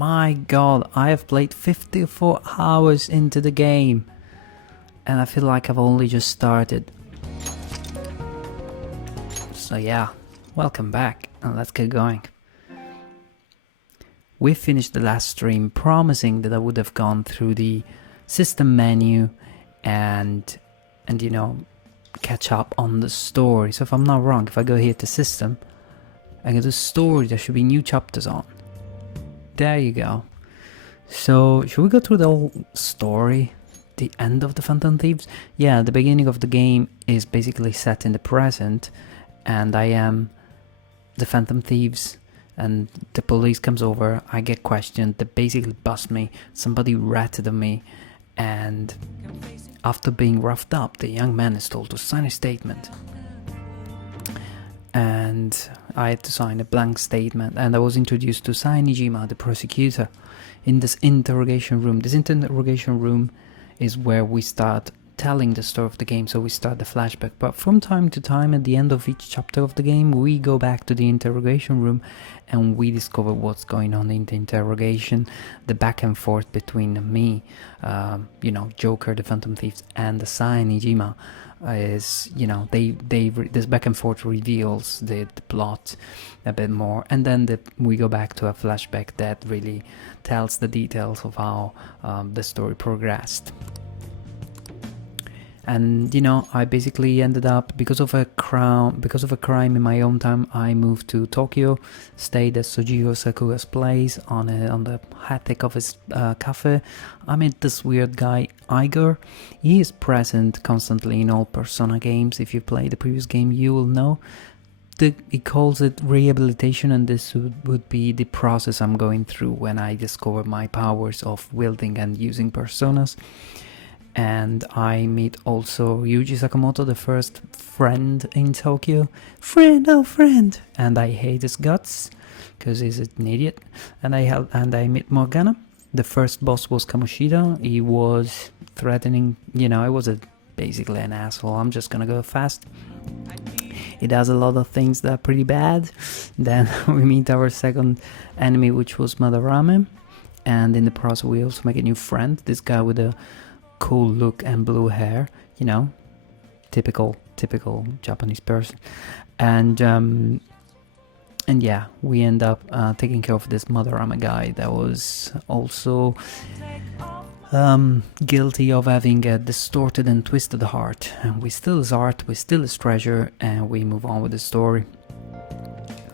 my god, I have played 54 hours into the game. And I feel like I've only just started. So yeah, welcome back and let's get going. We finished the last stream promising that I would have gone through the system menu and you know, catch up on the story. So if I'm not wrong, if I go here to system, I go to story, there should be new chapters on. There you go. So should we go through the whole story? The end of the Phantom Thieves? Yeah, the beginning of the game is basically set in the present, and I am the Phantom Thieves, and the police comes over, I get questioned, they basically bust me, somebody ratted on me, and after being roughed up, the young man is told to sign a statement. And I had to sign a blank statement, and I was introduced to Nijima, the prosecutor, in this interrogation room. This interrogation room is where we start telling the story of the game, so we start the flashback. But from time to time, at the end of each chapter of the game, we go back to the interrogation room and we discover what's going on in the interrogation, the back and forth between me, you know, Joker, the Phantom Thieves, and the Nijima. Is, you know, this back and forth reveals the plot a bit more, and then we go back to a flashback that really tells the details of how the story progressed. And you know, I basically ended up, because of a crime in my hometown, I moved to Tokyo, stayed at Sojiro Sakura's place on the attic of his cafe. I met this weird guy, Igor. He is present constantly in all Persona games. If you play the previous game, you will know. He calls it rehabilitation, and this would be the process I'm going through when I discover my powers of wielding and using personas. And I meet also Yuji Sakamoto, the first friend in Tokyo. Friend, oh friend! And I hate his guts, because he's an idiot. And I meet Morgana. The first boss was Kamoshida. He was threatening, you know, I was basically an asshole. I'm just gonna go fast. He does a lot of things that are pretty bad. Then we meet our second enemy, which was Madarame. And in the process we also make a new friend, this guy with a cool look and blue hair, you know, typical Japanese person. And yeah, we end up taking care of this Madarame guy that was also guilty of having a distorted and twisted heart. And we steal his heart, we steal his treasure, and we move on with the story.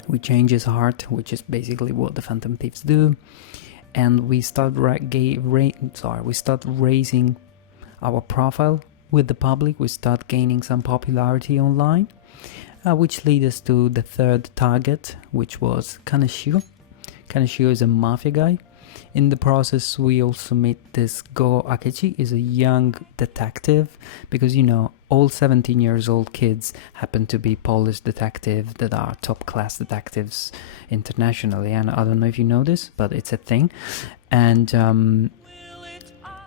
We change his heart, which is basically what the Phantom Thieves do, and we start raising our profile with the public. We start gaining some popularity online, which leads us to the third target, which was Kaneshiro. Kaneshiro is a mafia guy. In the process, we also meet this Go Akechi, is a young detective, because you know, all 17 years old kids happen to be Polish detectives that are top class detectives internationally, and I don't know if you know this, but it's a thing.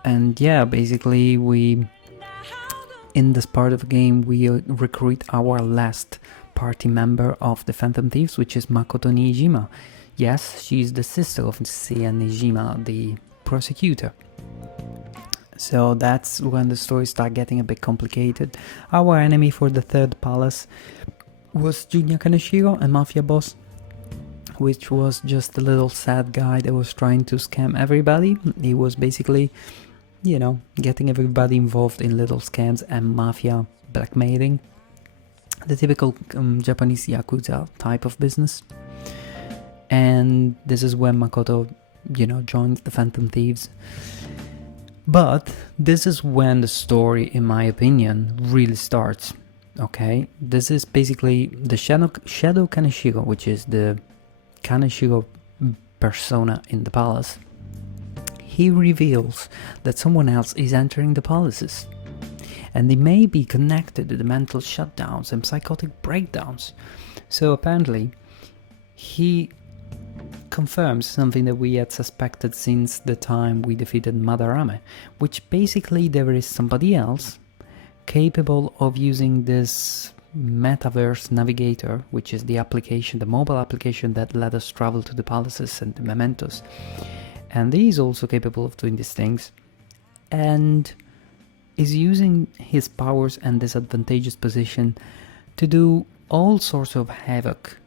And yeah, basically in this part of the game we recruit our last party member of the Phantom Thieves, which is Makoto Nijima. Yes, she's the sister of Seiya Nijima, the prosecutor. So that's when the story starts getting a bit complicated. Our enemy for the third palace was Junya Kaneshiro, a mafia boss, which was just a little sad guy that was trying to scam everybody. He was basically, you know, getting everybody involved in little scams and mafia blackmailing. The typical Japanese Yakuza type of business. And this is when Makoto, you know, joins the Phantom Thieves. But this is when the story, in my opinion, really starts. Okay? This is basically the Shadow Kaneshiro, which is the Kaneshiro persona in the palace. He reveals that someone else is entering the palaces, and they may be connected to the mental shutdowns and psychotic breakdowns. So apparently, he confirms something that we had suspected since the time we defeated Madarame, which basically there is somebody else capable of using this metaverse navigator, which is the application, the mobile application that let us travel to the palaces and the mementos. and he is also capable of doing these things, and is using his powers and disadvantageous position to do all sorts of havoc,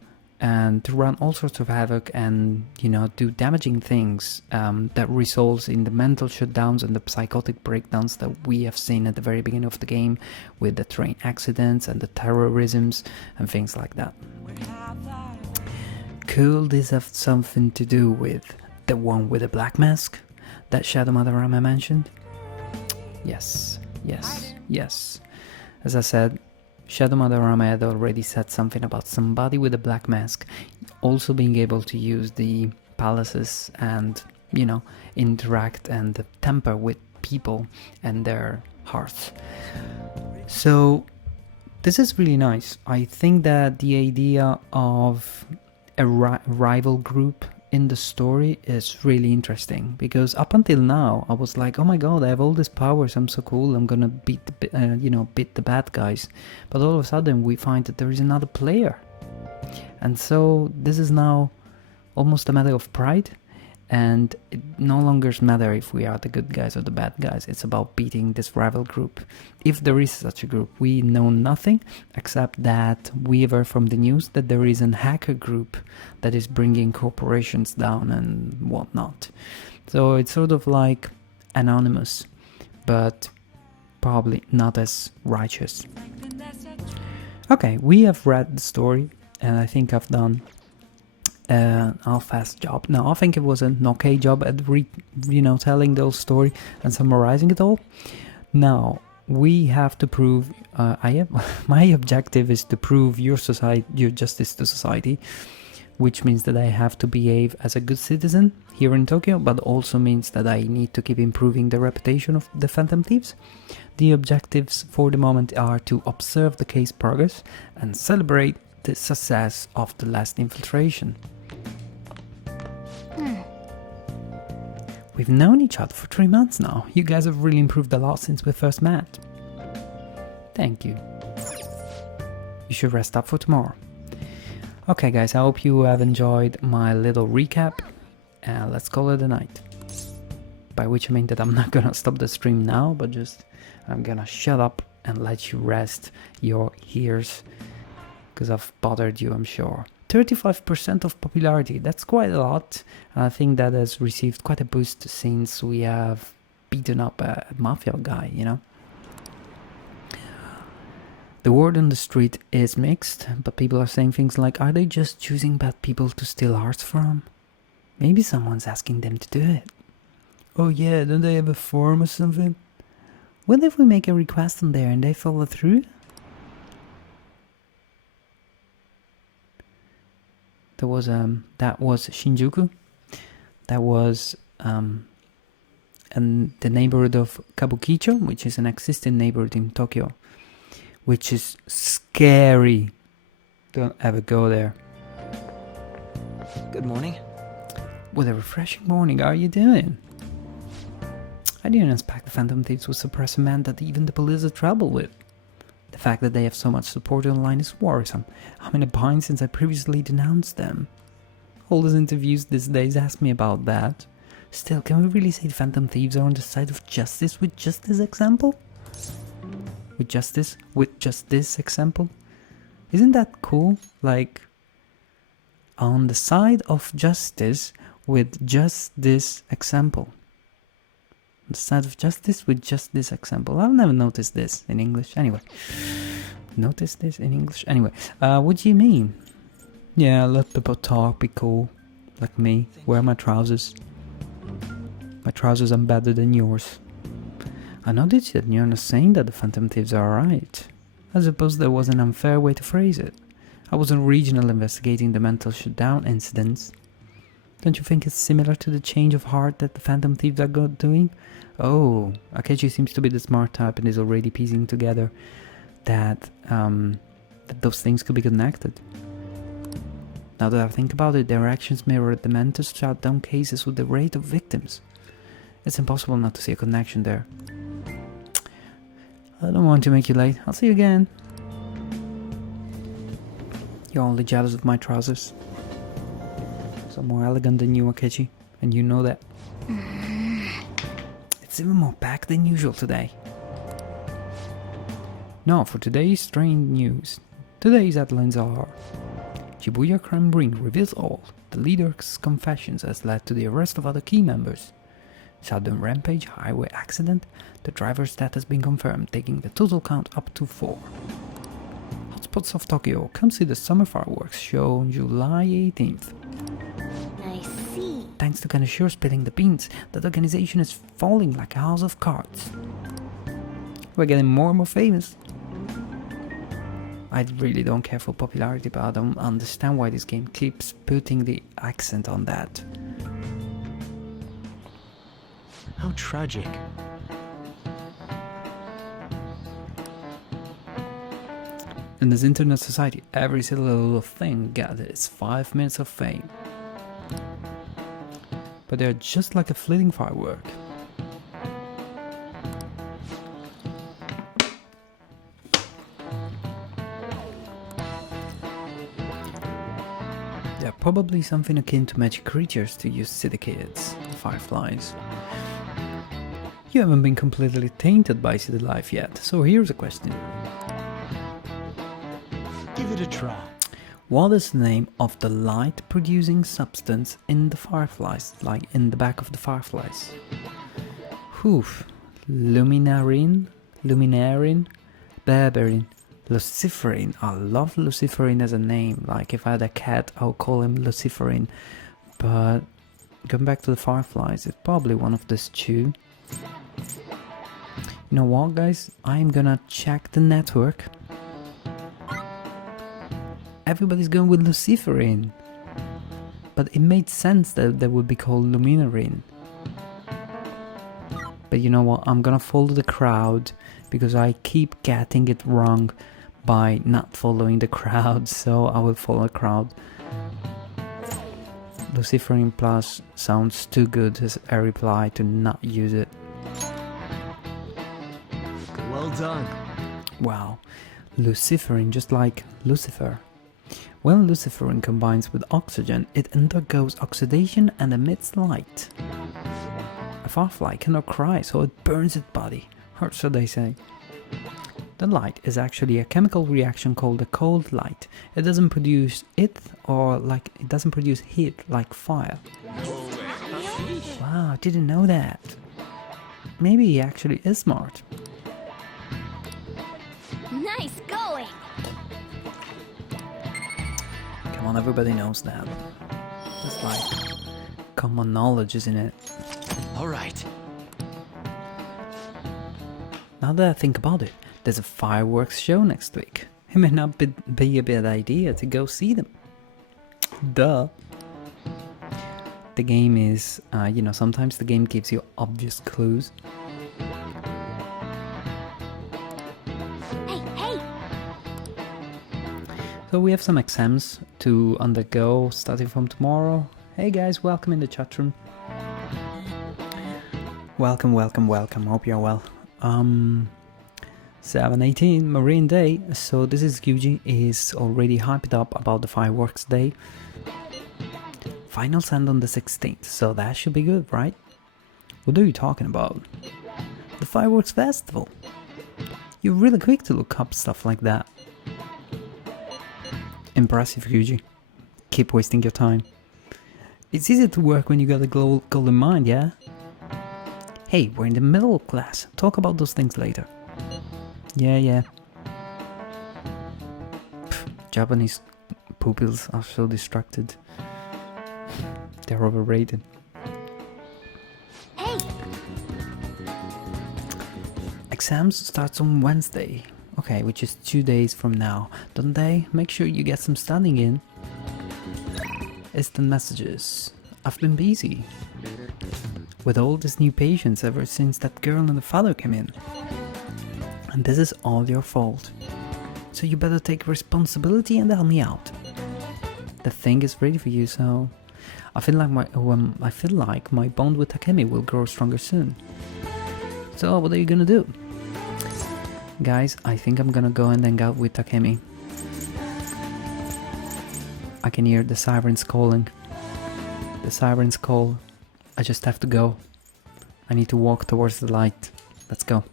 and to run all sorts of havoc and, do damaging things that results in the mental shutdowns and the psychotic breakdowns that we have seen at the very beginning of the game, with the train accidents and the terrorisms and things like that. Could this have something to do with the one with the black mask that Shadow Madarama mentioned? Yes. As I said, Shadow Madarama had already said something about somebody with a black mask also being able to use the palaces and, interact and tamper with people and their hearts. So this is really nice. I think that the idea of a rival group in the story is really interesting, because up until now I was like, oh my god, I have all these powers, I'm so cool, I'm gonna beat the bad guys. But all of a sudden we find that there is another player, and so this is now almost a matter of pride, and it no longer matters if we are the good guys or the bad guys. It's about beating this rival group, if there is such a group. We know nothing except that we heard from the news that there is an hacker group that is bringing corporations down and whatnot. So it's sort of like anonymous, but probably not as righteous. Okay, we have read the story, and I think I've done an half-assed job. No, I think it was an okay job at telling the whole story and summarizing it all. Now we have to prove. My objective is to prove your justice to society, which means that I have to behave as a good citizen here in Tokyo, but also means that I need to keep improving the reputation of the Phantom Thieves. The objectives for the moment are to observe the case progress and celebrate the success of the last infiltration. We've known each other for 3 months now. You guys have really improved a lot since we first met. Thank you. You should rest up for tomorrow. Okay guys, I hope you have enjoyed my little recap, and let's call it a night. By which I mean that I'm not gonna stop the stream now, but just I'm gonna shut up and let you rest your ears, because I've bothered you, I'm sure. 35% of popularity, that's quite a lot. I think that has received quite a boost since we have beaten up a mafia guy, The word on the street is mixed, but people are saying things like, are they just choosing bad people to steal hearts from? Maybe someone's asking them to do it. Oh yeah, don't they have a form or something? What if we make a request on there and they follow through? That was Shinjuku. That was the neighborhood of Kabukicho, which is an existing neighborhood in Tokyo, which is scary. Don't ever go there. Good morning. What a refreshing morning. How are you doing? I didn't expect the Phantom Thieves would suppress a man that even the police have trouble with. The fact that they have so much support online is worrisome. I'm in a bind since I previously denounced them. All those interviews these days ask me about that. Still, can we really say the Phantom Thieves are on the side of justice with just this example? With just this example? Isn't that cool? Like, on the side of justice with just this example. The side of justice with just this example. I've never noticed this in English. Anyway. Notice this in English? Anyway. What do you mean? Yeah, let people talk, be cool. Like me. Wear my trousers. My trousers are better than yours. I noticed that you're not saying that the Phantom Thieves are alright. I suppose there was an unfair way to phrase it. I was an regional investigating the mental shutdown incidents. Don't you think it's similar to the change of heart that the Phantom Thieves are doing? Oh, Akechi seems to be the smart type and is already piecing together that those things could be connected. Now that I think about it, their actions mirror the mental shutdown cases with the rate of victims. It's impossible not to see a connection there. I don't want to make you late. I'll see you again. You're only jealous of my trousers. So more elegant than you, Akechi. And you know that it's even more packed than usual today. Now for today's strange news. Today's headlines are: Shibuya crime ring reveals all. The leader's confessions has led to the arrest of other key members. Sudden rampage, highway accident. The driver's death has been confirmed, taking the total count up to 4. Hotspots of Tokyo. Come see the summer fireworks show on July 18th. I see. Thanks to Kaneshiro spilling the beans, that organization is falling like a house of cards. We're getting more and more famous. I really don't care for popularity, but I don't understand why this game keeps putting the accent on that. How tragic. In this internet society, every silly little thing gets its 5 minutes of fame. But they're just like a fleeting firework. They're probably something akin to magic creatures to use city kids, fireflies. You haven't been completely tainted by city life yet, so here's a question. Give it a try. What is the name of the light-producing substance in the fireflies, like in the back of the fireflies? Oof. Luminarin, berberin, luciferin. I love luciferin as a name. Like if I had a cat, I would call him luciferin. But going back to the fireflies, it's probably one of these two. You know what, guys? I'm gonna check the network. Everybody's going with luciferin, but it made sense that they would be called luminarin. But you know what, I'm gonna follow the crowd because I keep getting it wrong by not following the crowd, so I will follow the crowd. Luciferin plus sounds too good as a reply to not use it. Well done. Wow, luciferin, just like Lucifer. When luciferin combines with oxygen, it undergoes oxidation and emits light. A firefly cannot cry, so it burns its body, or so they say. The light is actually a chemical reaction called a cold light. It doesn't produce heat like fire. Wow, I didn't know that. Maybe he actually is smart. Nice going. Come on, everybody knows that. It's like common knowledge, isn't it? All right. Now that I think about it, there's a fireworks show next week. It may not be a bad idea to go see them. Duh. The game is, sometimes the game gives you obvious clues. Hey! So we have some exams to undergo starting from tomorrow. Hey guys, welcome in the chat room. Welcome. Hope you're well. 7/18 Marine Day. So this is Yuji is already hyped up about the fireworks day. Finals end on the 16th, so that should be good, right? What are you talking about? The fireworks festival. You're really quick to look up stuff like that. Impressive, Yuji. Keep wasting your time. It's easy to work when you got a goal in mind, yeah? Hey, we're in the middle class. Talk about those things later. Yeah. Japanese pupils are so distracted. They're overrated. Hey! Exams starts on Wednesday. Okay, which is 2 days from now. Don't they? Make sure you get some studying in. Instant messages. I've been busy with all these new patients ever since that girl and the father came in. And this is all your fault. So you better take responsibility and help me out. The thing is ready for you, so I feel like my bond with Takemi will grow stronger soon. So what are you gonna do? Guys, I think I'm gonna go and hang out with Takemi. I can hear the sirens calling. The sirens call I just have to go. I need to walk towards the light. Let's go.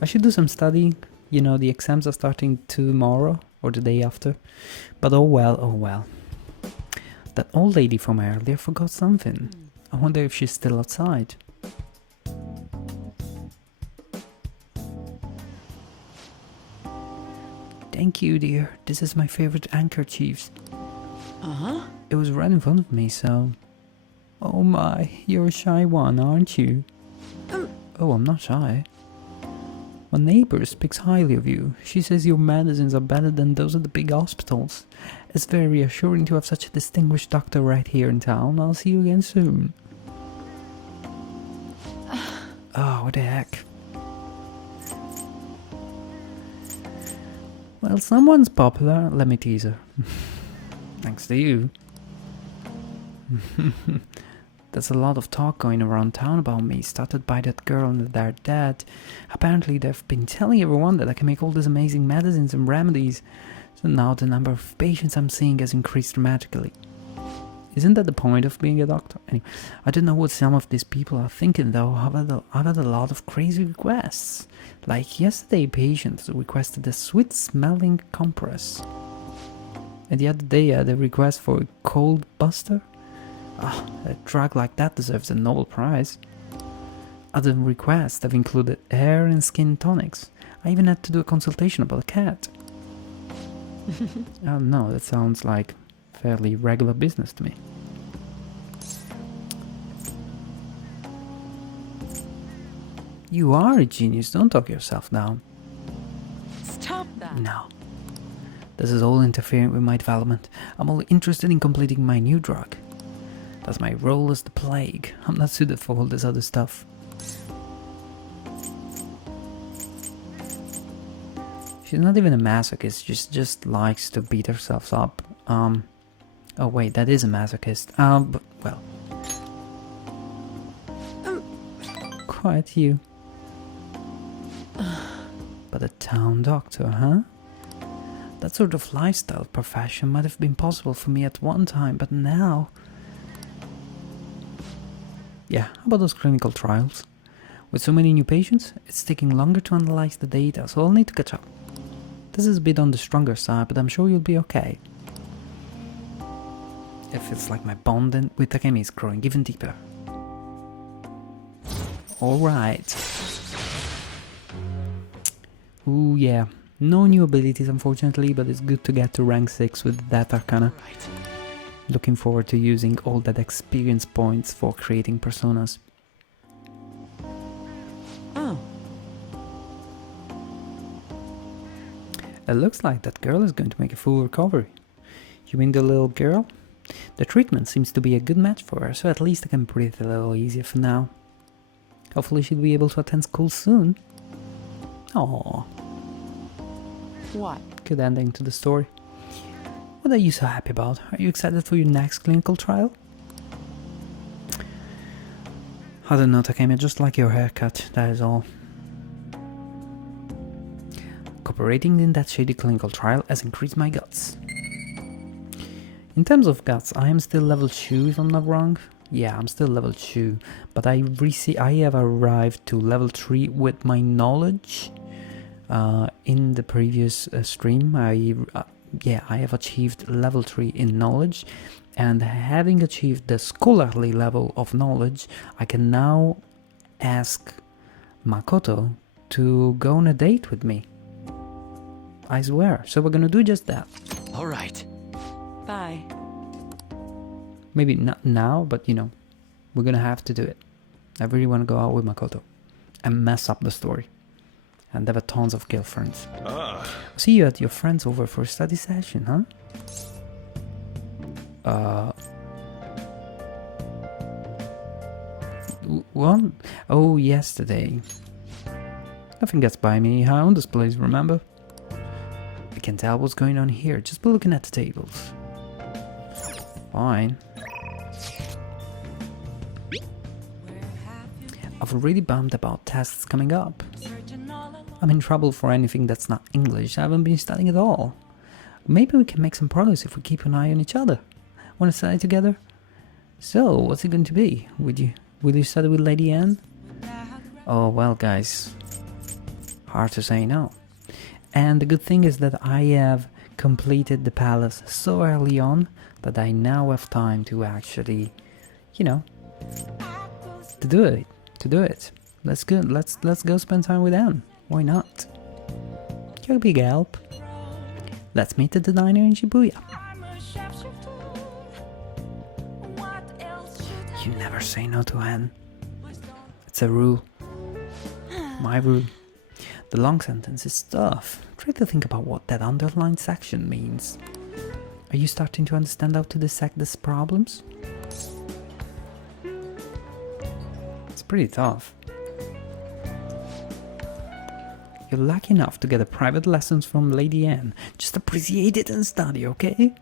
I should do some studying. You know, the exams are starting tomorrow or the day after. But oh well, oh well. That old lady from earlier forgot something. I wonder if she's still outside. Thank you, dear. This is my favorite handkerchief. It was right in front of me, so... Oh my, you're a shy one, aren't you? Oh, I'm not shy. My neighbor speaks highly of you. She says your medicines are better than those at the big hospitals. It's very reassuring to have such a distinguished doctor right here in town. I'll see you again soon. Oh, what the heck. Well, someone's popular. Let me tease her. Thanks to you. There's a lot of talk going around town about me, started by that girl and their dad. Apparently they've been telling everyone that I can make all these amazing medicines and remedies. So now the number of patients I'm seeing has increased dramatically. Isn't that the point of being a doctor? Anyway, I don't know what some of these people are thinking though. I've had a lot of crazy requests. Like yesterday a patient requested a sweet smelling compress. And the other day I had a request for a cold buster. A drug like that deserves a Nobel Prize. Other requests have included hair and skin tonics. I even had to do a consultation about a cat. Oh no, that sounds like fairly regular business to me. You are a genius, don't talk yourself down. Stop that. No. This is all interfering with my development. I'm only interested in completing my new drug. That's my role as the plague. I'm not suited for all this other stuff. She's not even a masochist, she just likes to beat herself up. Oh wait, that is a masochist. But, well. Quite you. But a town doctor, huh? That sort of lifestyle profession might have been possible for me at one time, but now... Yeah, how about those clinical trials? With so many new patients, it's taking longer to analyze the data, so I'll need to catch up. This is a bit on the stronger side, but I'm sure you'll be okay. It feels like my bond with Takemi is growing even deeper. Alright. Ooh, yeah. No new abilities, unfortunately, but it's good to get to rank 6 with that arcana. Looking forward to using all that experience points for creating personas. Oh. It looks like that girl is going to make a full recovery. You mean the little girl? The treatment seems to be a good match for her, so at least I can breathe a little easier for now. Hopefully she'll be able to attend school soon. Aww. What? Good ending to the story. What are you so happy about? Are you excited for your next clinical trial? I don't know, Takemi, I just like your haircut, that is all. Cooperating in that shady clinical trial has increased my guts. In terms of guts, I am still level 2 if I'm not wrong. Yeah, I'm still level 2, but I have arrived to level 3 with my knowledge. In the previous stream, I have achieved level 3 in knowledge, and having achieved the scholarly level of knowledge, I can now ask Makoto to go on a date with me. I swear, so we're gonna do just that. Alright. Bye. Maybe not now, but you know, we're gonna have to do it. I really want to go out with Makoto and mess up the story. And have a tons of girlfriends. See you at your friends over for a study session, huh? What? Oh, yesterday. Nothing gets by me anyhow on this place, remember? I can tell what's going on here just by looking at the tables. Fine. I've already bummed about tests coming up. I'm in trouble for anything that's not English. I haven't been studying at all. Maybe we can make some progress if we keep an eye on each other. Want to study together? So, what's it going to be? Will you study with Lady Anne? Oh, well, guys, hard to say no. And the good thing is that I have completed the palace so early on that I now have time to actually, you know, to do it. Let's go spend time with Anne. Why not? You're a big help. Let's meet at the diner in Shibuya. You never say no to Anne. It's a rule. My rule. The long sentence is tough. Try to think about what that underlined section means. Are you starting to understand how to dissect these problems? It's pretty tough. You're lucky enough to get a private lessons from Lady Anne. Just appreciate it and study, okay?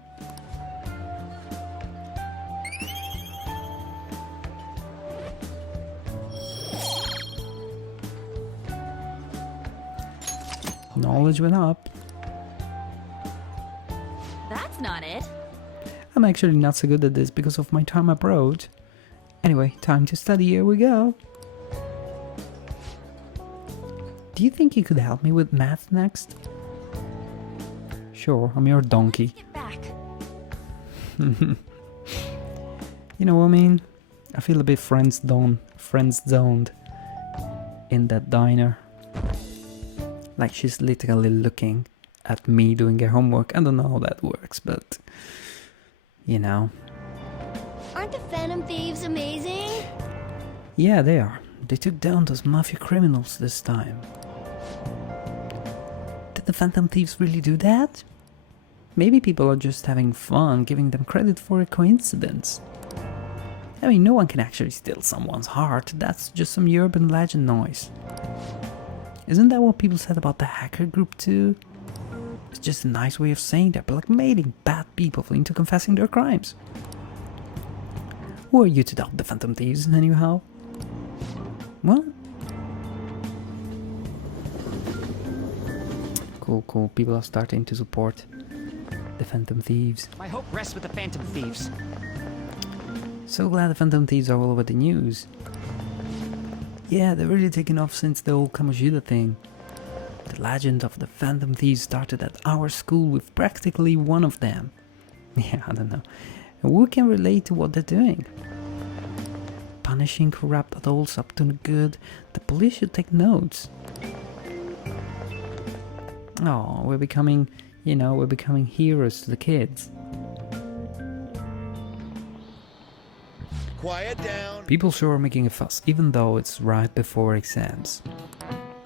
Knowledge went up. That's not it. I'm actually not so good at this because of my time abroad. Anyway, time to study, here we go. Do you think you could help me with math next? Sure, I'm your donkey. Get back. You know what I mean? I feel a bit friend-zoned in that diner. Like she's literally looking at me doing her homework. I don't know how that works, but you know. Aren't the Phantom Thieves amazing? Yeah, they are. They took down those mafia criminals this time. Did the Phantom Thieves really do that? Maybe people are just having fun, giving them credit for a coincidence. I mean, no one can actually steal someone's heart. That's just some urban legend noise. Isn't that what people said about the hacker group too? It's just a nice way of saying they're blackmailing bad people into confessing their crimes. Who are you to doubt the Phantom Thieves anyhow? What? Cool. People are starting to support the Phantom Thieves. My hope rests with the Phantom Thieves. So glad the Phantom Thieves are all over the news. Yeah, they're really taking off since the whole Kamoshida thing. The legend of the Phantom Thieves started at our school with practically one of them. Yeah, I don't know. And who can relate to what they're doing? Punishing corrupt adults up to the good. The police should take notes. Oh, we're becoming heroes to the kids. Quiet down. People sure are making a fuss, even though it's right before exams.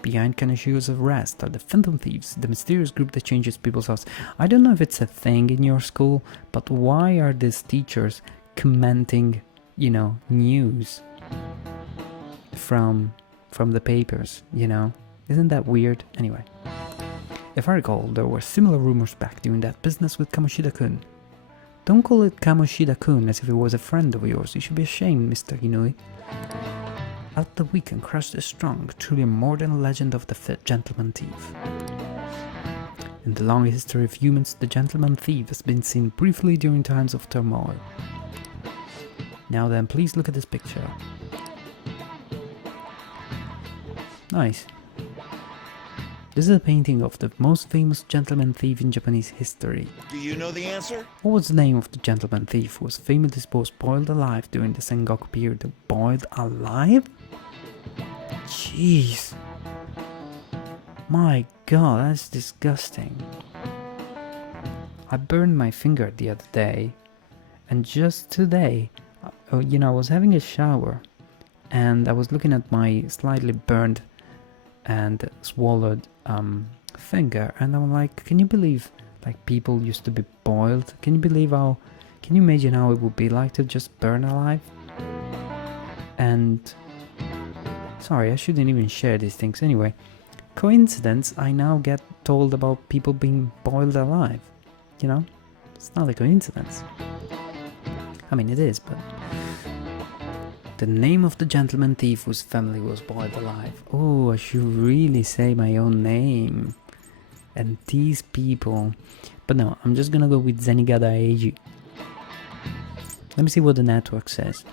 Behind Kaneshio's arrest are the Phantom Thieves, the mysterious group that changes people's lives. I don't know if it's a thing in your school, but why are these teachers commenting, news from the papers, Isn't that weird? Anyway. If I recall, there were similar rumors back during that business with Kamoshida-kun. Don't call it Kamoshida-kun as if it was a friend of yours. You should be ashamed, Mr. Inui. Out the weak and crushed the strong, truly more than a legend of the gentleman thief. In the long history of humans, the gentleman thief has been seen briefly during times of turmoil. Now then, please look at this picture. Nice. This is a painting of the most famous gentleman thief in Japanese history. Do you know the answer? What was the name of the gentleman thief who was famously supposed boiled alive during the Sengoku period? Boiled alive? Jeez. My god, that's disgusting. I burned my finger the other day, and just today, I was having a shower, and I was looking at my slightly burned and swallowed finger, and I'm like, can you believe people used to be boiled? Can you imagine how it would be like to just burn alive? And sorry, I shouldn't even share these things anyway. Coincidence, I now get told about people being boiled alive. It's not a coincidence. I mean, it is, but the name of the gentleman thief whose family was boiled alive. Oh, I should really say my own name. And these people. But no, I'm just gonna go with Zenigata Eiji. Let me see what the network says.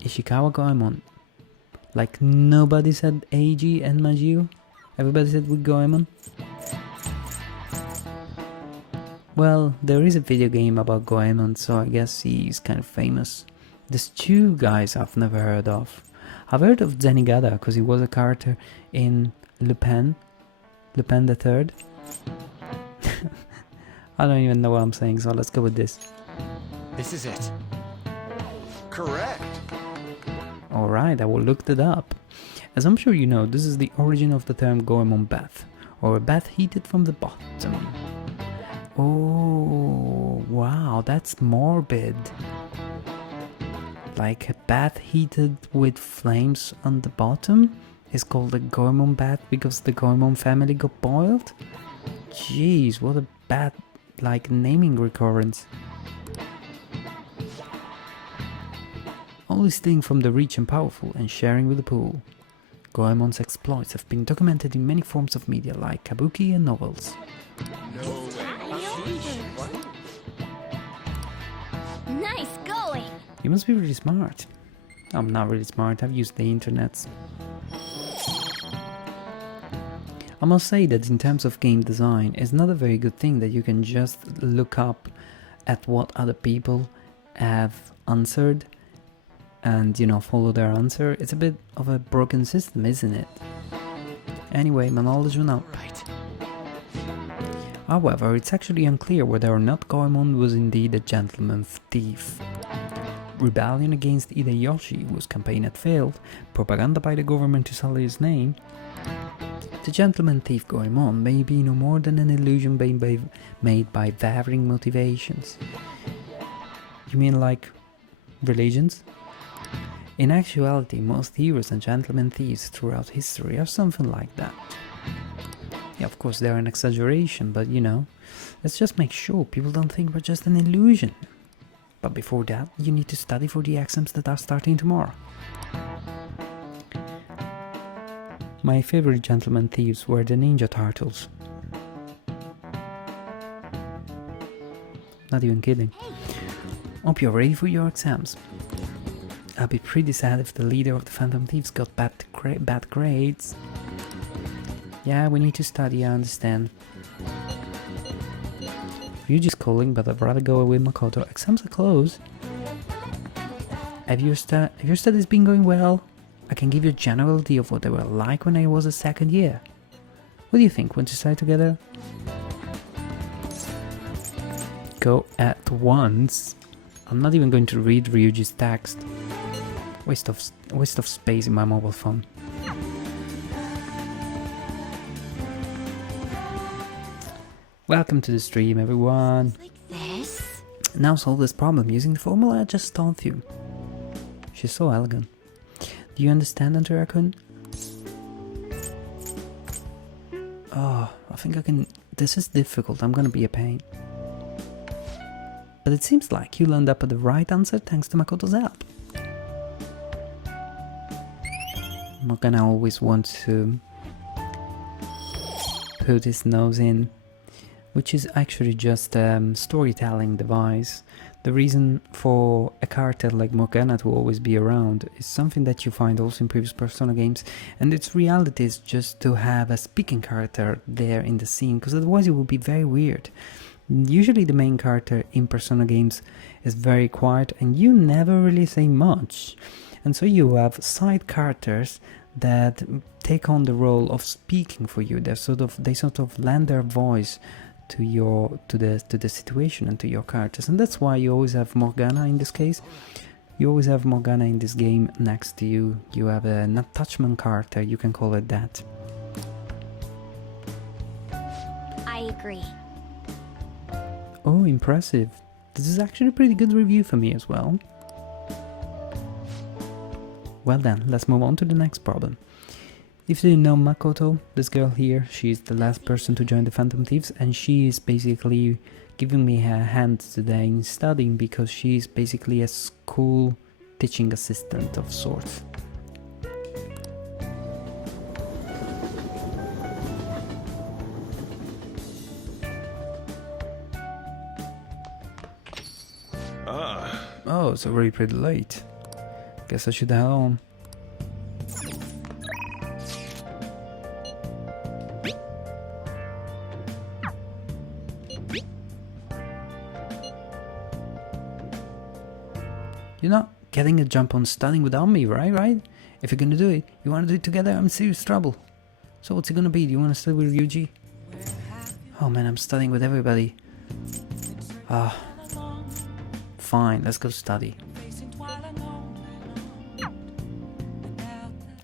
Ishikawa Goemon. Like nobody said Eiji and Majio? Everybody said with Goemon? Well, there is a video game about Goemon, so I guess he's kind of famous. There's two guys I've never heard of. I've heard of Zenigata because he was a character in Lupin the Third. I don't even know what I'm saying, so let's go with this. This is it. Correct. Alright, I will look that up. As I'm sure you know, this is the origin of the term Goemon bath, or a bath heated from the bottom. Oh, wow, that's morbid. Like a bath heated with flames on the bottom is called a Goemon bath because the Goemon family got boiled? Jeez, what a bad, like, naming recurrence. Only stealing from the rich and powerful and sharing with the poor. Goemon's exploits have been documented in many forms of media like kabuki and novels. Nice going. You must be really smart. I'm not really smart, I've used the internet. I must say that in terms of game design, it's not a very good thing that you can just look up at what other people have answered and, you know, follow their answer. It's a bit of a broken system, isn't it? Anyway, my knowledge went out. Right. However, it's actually unclear whether or not Goemon was indeed a gentleman thief. Rebellion against Hideyoshi, whose campaign had failed, propaganda by the government to sully his name. The gentleman thief Goemon may be no more than an illusion made by varying motivations. You mean like religions? In actuality, most heroes and gentleman thieves throughout history are something like that. Yeah, of course they're an exaggeration, but you know, let's just make sure people don't think we're just an illusion. But before that, you need to study for the exams that are starting tomorrow. My favorite gentleman thieves were the Ninja Turtles. Not even kidding. Hope you're ready for your exams. I'll be pretty sad if the leader of the Phantom Thieves got bad grades. Yeah, we need to study, I understand. Ryuji's calling, but I'd rather go away with Makoto. Exams are close. Have your studies been going well? I can give you a general idea of what they were like when I was a second year. What do you think? Want to study together? Go at once. I'm not even going to read Ryuji's text. Waste of space in my mobile phone. Welcome to the stream, everyone. Like this? Now solve this problem using the formula I just taught you. She's so elegant. Do you understand, Antarakun? Oh, I think I can... This is difficult, I'm gonna be a pain. But it seems like you learned up the right answer thanks to Makoto's help. Morgana always wants to put his nose in, which is actually just a storytelling device. The reason for a character like Morgana to always be around is something that you find also in previous Persona games, and its reality is just to have a speaking character there in the scene, because otherwise it would be very weird. Usually the main character in Persona games is very quiet and you never really say much, and so you have side characters that take on the role of speaking for you. They sort of lend their voice to the situation and to your characters, and that's why you always have Morgana in this case. You always have Morgana in this game next to you. You have an attachment character, you can call it that. I agree. Oh, impressive. This is actually a pretty good review for me as well. Well then, let's move on to the next problem. If you didn't know Makoto, this girl here, she's the last person to join the Phantom Thieves, and she is basically giving me her hand today in studying because she's basically a school teaching assistant of sorts. Oh, Oh, it's already pretty late. Guess I should head home. You're not getting a jump on studying without me, right? If you're gonna do it, you wanna do it together, I'm in serious trouble. So what's it gonna be? Do you wanna study with Ryuji? Oh man, I'm studying with everybody. Ah, fine, let's go study.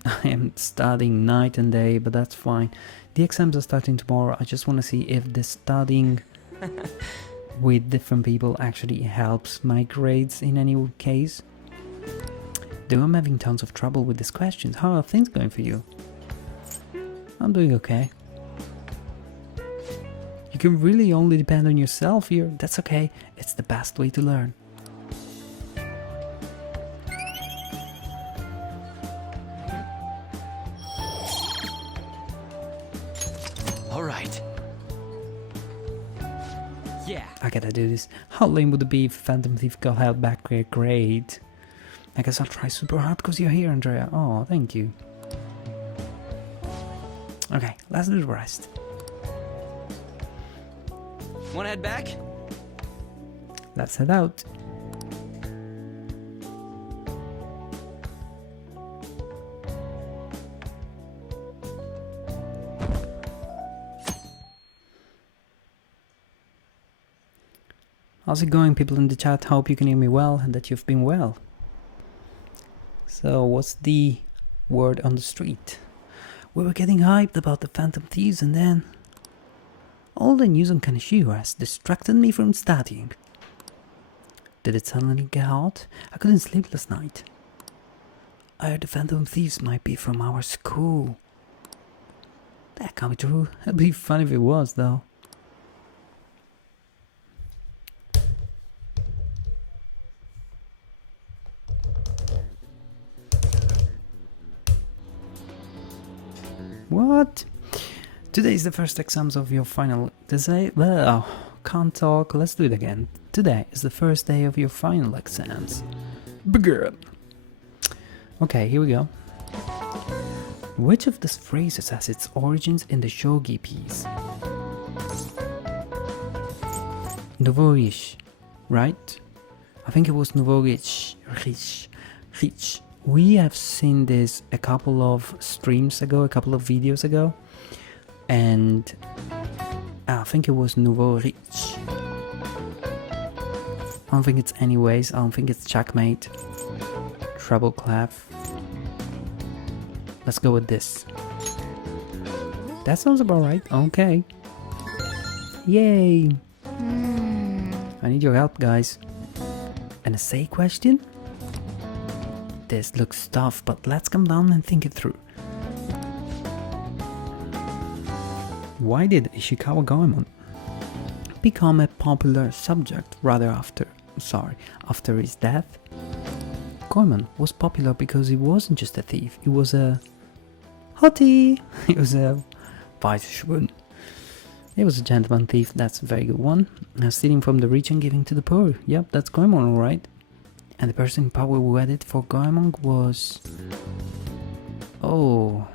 I am studying night and day, but that's fine. The exams are starting tomorrow. I just wanna see if the studying with different people actually helps my grades in any case. Though I'm having tons of trouble with these questions. How are things going for you? I'm doing okay. You can really only depend on yourself here. That's okay. It's the best way to learn. All right. Yeah. I gotta do this. How lame would it be if Phantom Thief got held back a grade? I guess I'll try super hard because you're here, Andrea. Oh, thank you. Okay, let's do the rest. Wanna head back? Let's head out. How's it going, people in the chat? Hope you can hear me well and that you've been well. So, what's the word on the street? We were getting hyped about the Phantom Thieves and then all the news on Kaneshiro has distracted me from studying. Did it suddenly get hot? I couldn't sleep last night. I heard the Phantom Thieves might be from our school. That can't be true. It'd be fun if it was, though. What? Today is the first exams of your final. Well, can't talk. Let's do it again. Today is the first day of your final exams. Begin. Okay, here we go. Which of these phrases has its origins in the shogi piece? Novorish, right? I think it was Novorish. Rich. We have seen this a couple of streams ago, a couple of videos ago, and I think it was Nouveau Rich. I don't think it's anyways, I don't think it's checkmate. Treble clef. Let's go with this. That sounds about right. Okay. Yay. I need your help, guys. An essay question? This looks tough, but let's calm down and think it through. Why did Ishikawa Goemon become a popular subject after his death? Goemon was popular because he wasn't just a thief, he was a hottie, he was a Weisschwun. He was a gentleman thief, that's a very good one. Stealing from the rich and giving to the poor, yep, that's Goemon, alright. And the person in power who had it for Goemon was... Oh...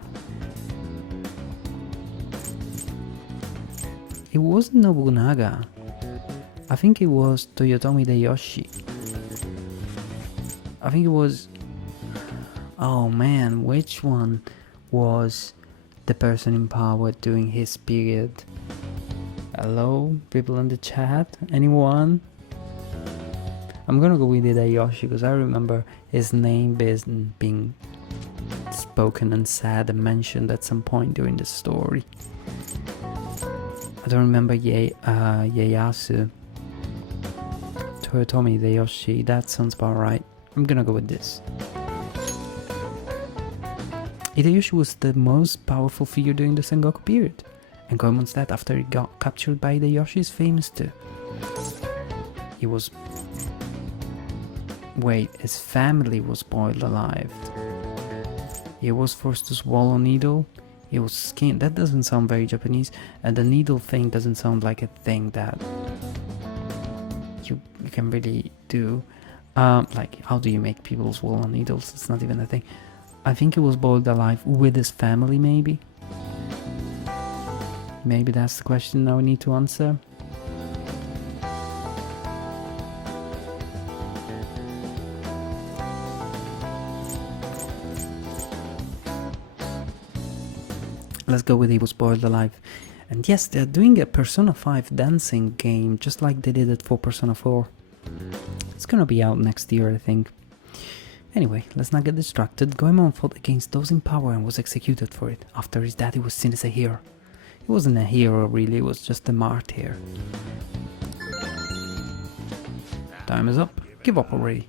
It wasn't Nobunaga. I think it was Toyotomi Hideyoshi. I think it was... Oh man, which one was the person in power during his period? Hello, people in the chat? Anyone? I'm gonna go with Hideyoshi because I remember his name being spoken and said and mentioned at some point during the story. I don't remember Ieyasu. Toyotomi Hideyoshi, that sounds about right. I'm gonna go with this. Hideyoshi was the most powerful figure during the Sengoku period, and Goemon's death after he got captured by Hideyoshi is famous too. He was... Wait, his family was boiled alive. He was forced to swallow a needle. He was skinned. That doesn't sound very Japanese, and the needle thing doesn't sound like a thing that you can really do. Like, how do you make people swallow needles? It's not even a thing. I think he was boiled alive with his family, maybe. Maybe that's the question now we need to answer. Let's go with he was boiled alive. And yes, they're doing a Persona 5 dancing game, just like they did it for Persona 4. It's gonna be out next year, I think. Anyway, let's not get distracted. Goemon fought against those in power and was executed for it, after his daddy was seen as a hero. He wasn't a hero really, it was just a martyr. Time is up. Give up already.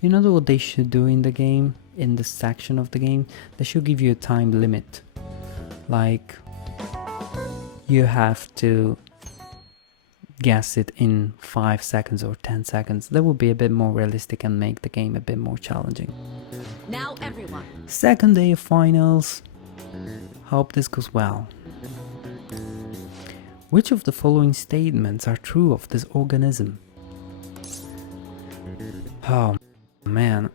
You know what they should do in the game? In this section of the game? They should give you a time limit. Like, you have to guess it in 5 seconds or 10 seconds. That would be a bit more realistic and make the game a bit more challenging. Now everyone. Second day of finals. Hope this goes well. Which of the following statements are true of this organism? Oh man,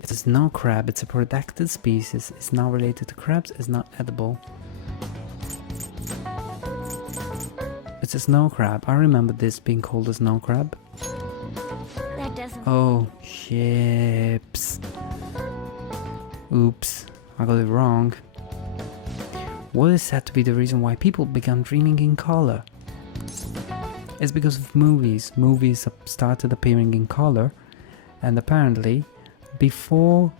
it's a snow crab, it's a protected species, it's not related to crabs, it's not edible. It's a snow crab. I remember this being called a snow crab. That doesn't. Oh, ships. Oops, I got it wrong. What is said to be the reason why people began dreaming in color? It's because of movies. Movies started appearing in color, and apparently, before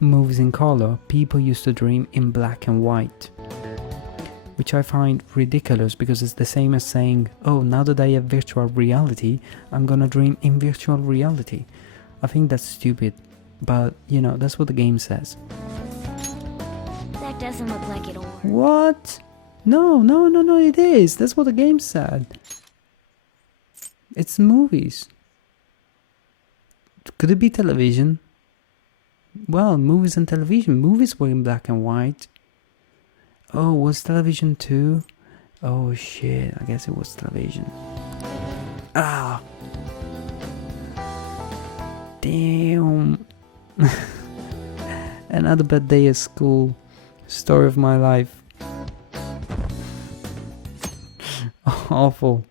movies in color, people used to dream in black and white. Which I find ridiculous because it's the same as saying, oh, now that I have virtual reality, I'm gonna dream in virtual reality. I think that's stupid, but you know, that's what the game says. That doesn't look like it'll work. What? No, it is. That's what the game said. It's movies. Could it be television? Well, movies and television. Movies were in black and white. Oh, was television too? Oh shit, I guess it was television. Ah! Damn! Another bad day at school. Story of my life. Awful.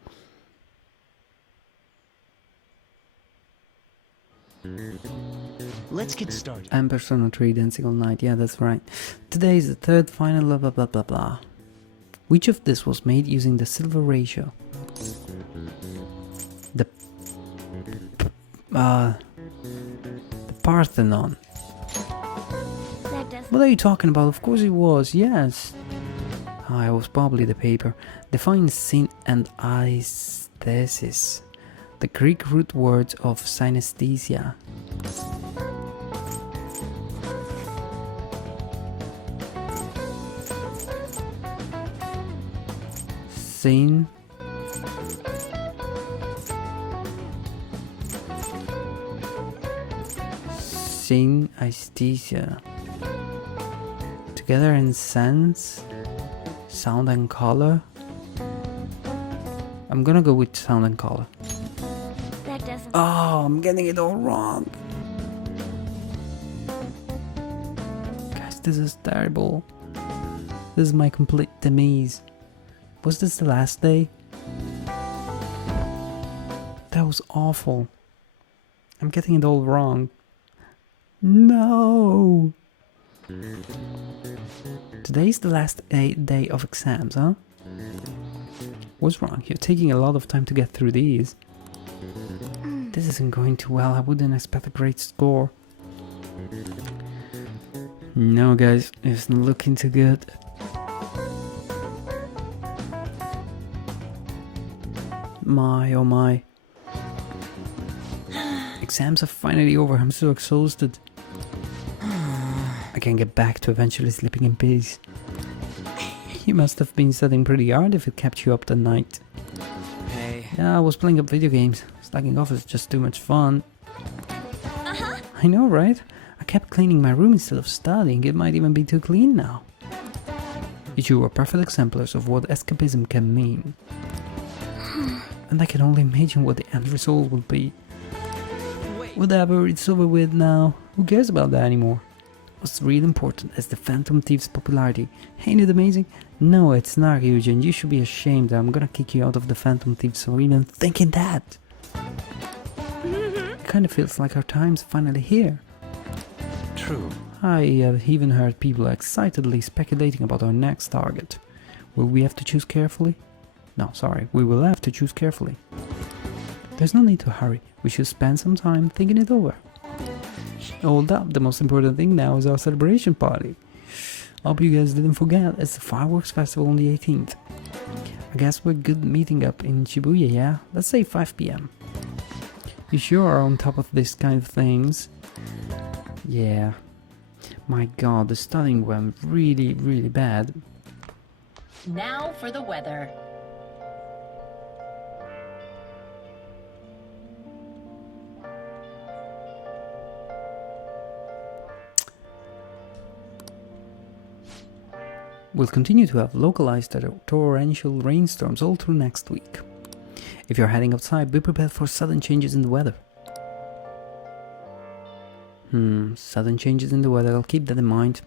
Let's get started. And Persona 3 Dancing All Night, yeah, that's right. Today is the third final blah blah blah blah blah. Which of this was made using the silver ratio? The Parthenon. That doesn't. What are you talking about? Of course it was, yes. Ah, it was probably the paper. Define sin and aesthesis. The Greek root words of synesthesia. Sin. Synesthesia. Together in sense, sound and color. I'm gonna go with sound and color. That doesn't. Oh, I'm getting it all wrong. Guys, this is terrible. This is my complete demise. Was this the last day? That was awful. I'm getting it all wrong. No! Today's the last day of exams, huh? What's wrong? You're taking a lot of time to get through these. This isn't going too well. I wouldn't expect a great score. No, guys, it's not looking too good. My, oh my. Exams are finally over. I'm so exhausted. I can get back to eventually sleeping in peace. You must have been studying pretty hard if it kept you up the night. Hey. Yeah, I was playing up video games. Slacking off is just too much fun. I know, right? I kept cleaning my room instead of studying. It might even be too clean now. You two are perfect exemplars of what escapism can mean. and I can only imagine what the end result will be. Whatever, it's over with now. Who cares about that anymore? What's really important is the Phantom Thieves' popularity. Ain't it amazing? No, it's not huge, and you should be ashamed that I'm gonna kick you out of the Phantom Thieves for even thinking that. It kinda feels like our time's finally here. True. I have even heard people excitedly speculating about our next target. Will we have to choose carefully? No, sorry, we will have to choose carefully. There's no need to hurry, we should spend some time thinking it over. Hold up, the most important thing now is our celebration party. Hope you guys didn't forget, it's the fireworks festival on the 18th. I guess we're good meeting up in Shibuya, yeah? Let's say 5 PM. You sure are on top of this kind of things? Yeah. My god, the studying went really, really bad. Now for the weather. We'll continue to have localized torrential rainstorms all through next week. If you're heading outside, be prepared for sudden changes in the weather. Sudden changes in the weather, I'll keep that in mind.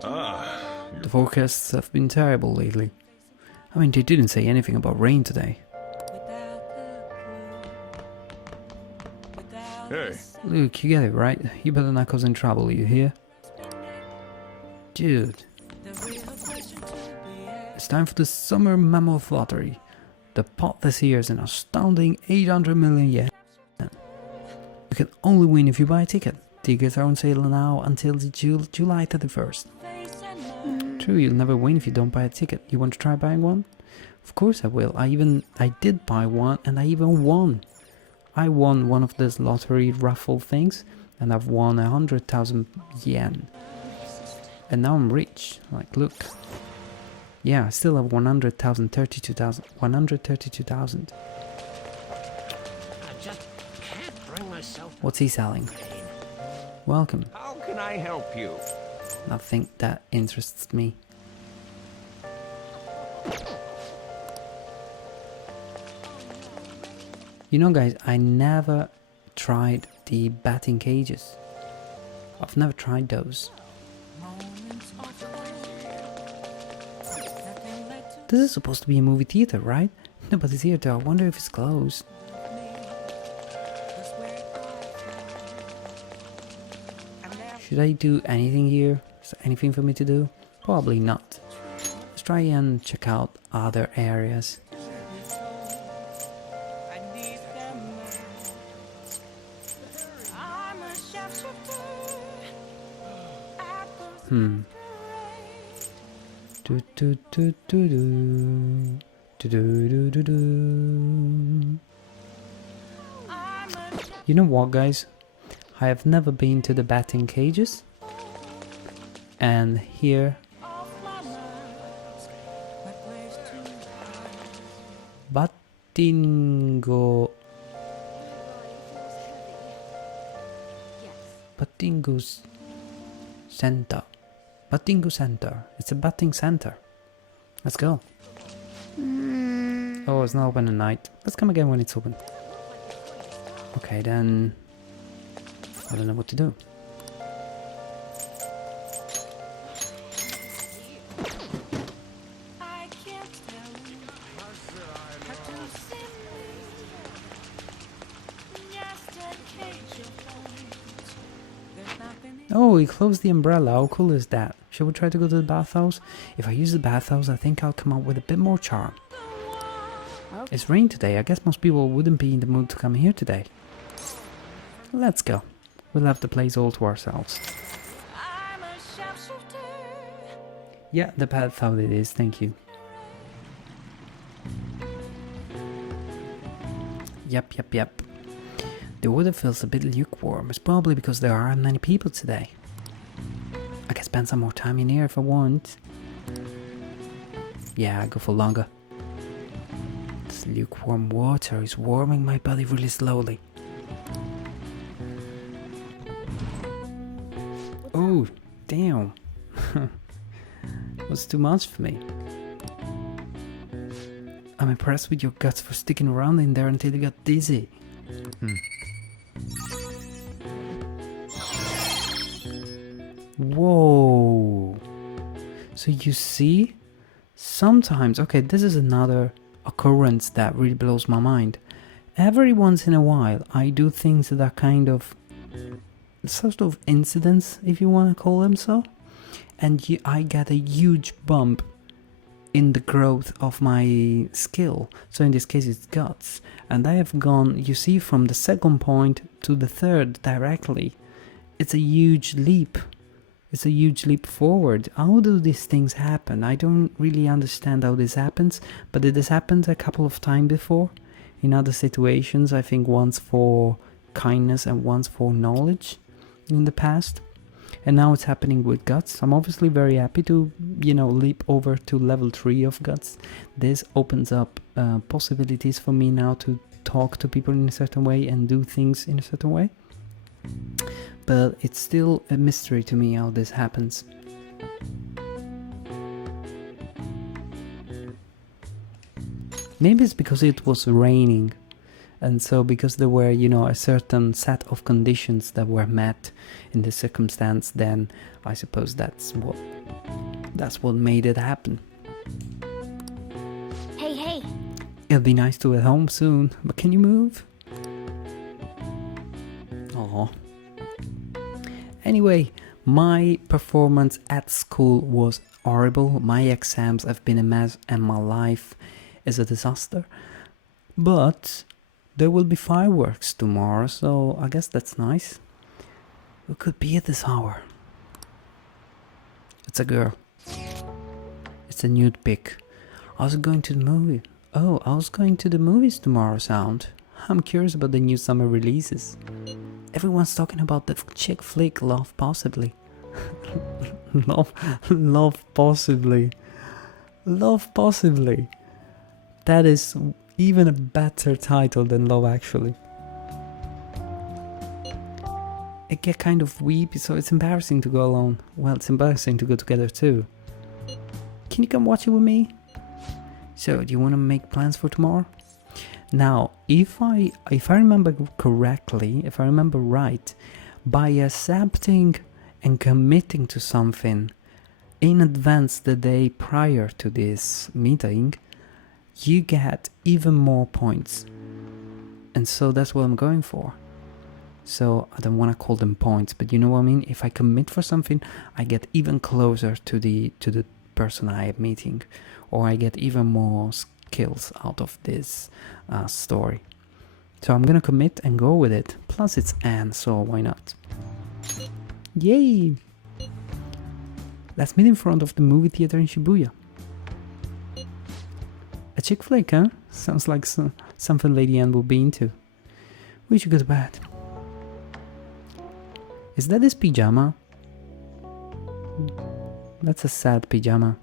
The forecasts have been terrible lately. I mean, they didn't say anything about rain today. Hey. Look, you get it, right? You better not cause any trouble, you hear? Dude. It's time for the Summer Mammoth Lottery. The pot this year is an astounding 800 million yen. You can only win if you buy a ticket. Tickets are on sale now until July 31st. True, you'll never win if you don't buy a ticket. You want to try buying one? Of course I will. I did buy one and I even won. I won one of those lottery raffle things and I've won 100,000 yen. And now I'm rich. Like, look. Yeah, I still have 132,000. What's he selling? Welcome. How can I help you? Nothing that interests me. You know, guys, I never tried the batting cages. I've never tried those. This is supposed to be a movie theater, right? Nobody's here though. I wonder if it's closed. Should I do anything here? Is there anything for me to do? Probably not. Let's try and check out other areas. Do do do do do do do do do do. You know what, guys? I have never been to the batting cages, and here Batingo Batingo's Center. Batingo Center. It's a batting center. Let's go. Oh, it's not open at night. Let's come again when it's open. Okay, then I don't know what to do. Oh, he closed the umbrella. How cool is that? Shall we try to go to the bathhouse? If I use the bathhouse, I think I'll come out with a bit more charm. It's rain today. I guess most people wouldn't be in the mood to come here today. Let's go. We'll have the place all to ourselves. Yeah, the bathhouse it is. Thank you. Yep. The weather feels a bit lukewarm. It's probably because there aren't many people today. I can spend some more time in here if I want. Yeah, I go for longer. This lukewarm water is warming my body really slowly. Oh, damn. That's too much for me. I'm impressed with your guts for sticking around in there until you got dizzy. Whoa. So you see, sometimes, okay, this is another occurrence that really blows my mind. Every once in a while, I do things that are kind of sort of incidents, if you want to call them so, and I get a huge bump in the growth of my skill. So in this case it's guts, and I have gone, you see, from the second point to the third directly. It's a huge leap. It's a huge leap forward. How do these things happen? I don't really understand how this happens, but it has happened a couple of times before in other situations. I think once for kindness and once for knowledge in the past. And now it's happening with guts. I'm obviously very happy to, leap over to level 3 of guts. This opens up possibilities for me now to talk to people in a certain way and do things in a certain way. But it's still a mystery to me how this happens. Maybe it's because it was raining, and so because there were, a certain set of conditions that were met in this circumstance, then I suppose that's what made it happen. Hey. It'll be nice to get home soon, but can you move? Aww. Anyway, my performance at school was horrible. My exams have been a mess and my life is a disaster. But there will be fireworks tomorrow, so I guess that's nice. Who could be at this hour? It's a girl. It's a nude pic. I was going to the movie. Oh, I was going to the movies tomorrow, sound. I'm curious about the new summer releases. Everyone's talking about the chick flick Love Possibly. Love Possibly. Love Possibly. That is even a better title than Love Actually. I get kind of weepy, so it's embarrassing to go alone. Well, it's embarrassing to go together too. Can you come watch it with me? So, do you want to make plans for tomorrow? Now, if I remember correctly, if I remember right, by accepting and committing to something in advance the day prior to this meeting, you get even more points. And so that's what I'm going for. So I don't want to call them points, but you know what I mean? If I commit for something, I get even closer to the person I am meeting, or I get even more skills out of this story. So I'm gonna commit and go with it. Plus it's Anne, so why not? Yay! Let's meet in front of the movie theater in Shibuya. A chick flick, huh? Sounds like something Lady Anne would be into. We should go to bed. Is that his pyjama? That's a sad pyjama.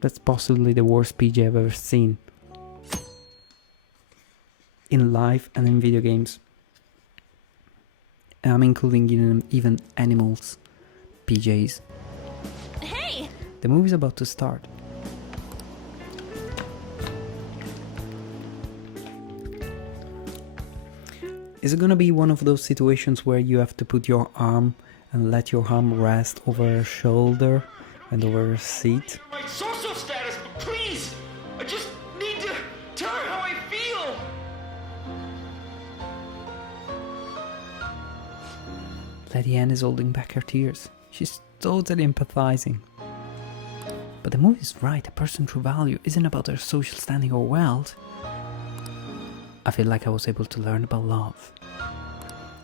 That's possibly the worst PJ I've ever seen. In life and in video games. I'm including even animals' PJs. Hey! The movie's about to start. Is it gonna be one of those situations where you have to put your arm and let your arm rest over her shoulder and over her seat? My social status, but please! I just need to tell her how I feel! Lady Anne is holding back her tears. She's totally empathizing. But the movie is right. A person's true value isn't about their social standing or wealth. I feel like I was able to learn about love.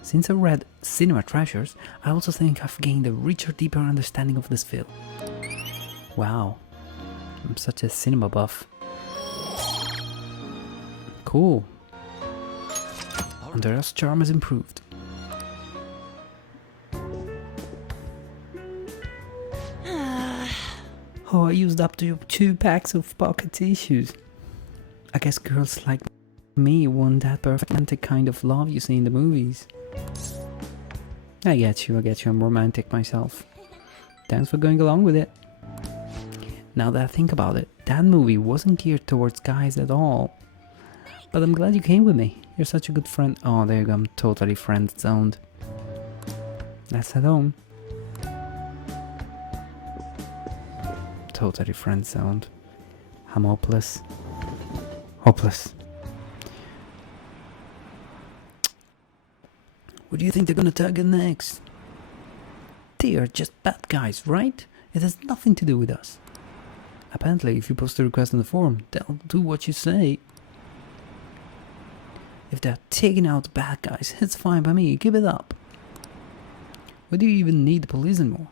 Since I read Cinema Treasures, I also think I've gained a richer, deeper understanding of this film. Wow, I'm such a cinema buff. Cool. Andrea's charm has improved. Oh, I used up to 2 packs of pocket tissues. I guess girls like me want that perfect romantic kind of love you see in the movies. I get you, I'm romantic myself. Thanks for going along with it. Now that I think about it, That movie wasn't geared towards guys at all. But I'm glad you came with me. You're such a good friend. Oh, there you go. I'm totally friend-zoned. Let's head home. Totally friend-zoned. I'm hopeless. Hopeless. What do you think they're gonna target next? They are just bad guys, right? It has nothing to do with us. Apparently, if you post a request on the forum, they'll do what you say. If they're taking out the bad guys, it's fine by me, give it up. Why do you even need the police anymore?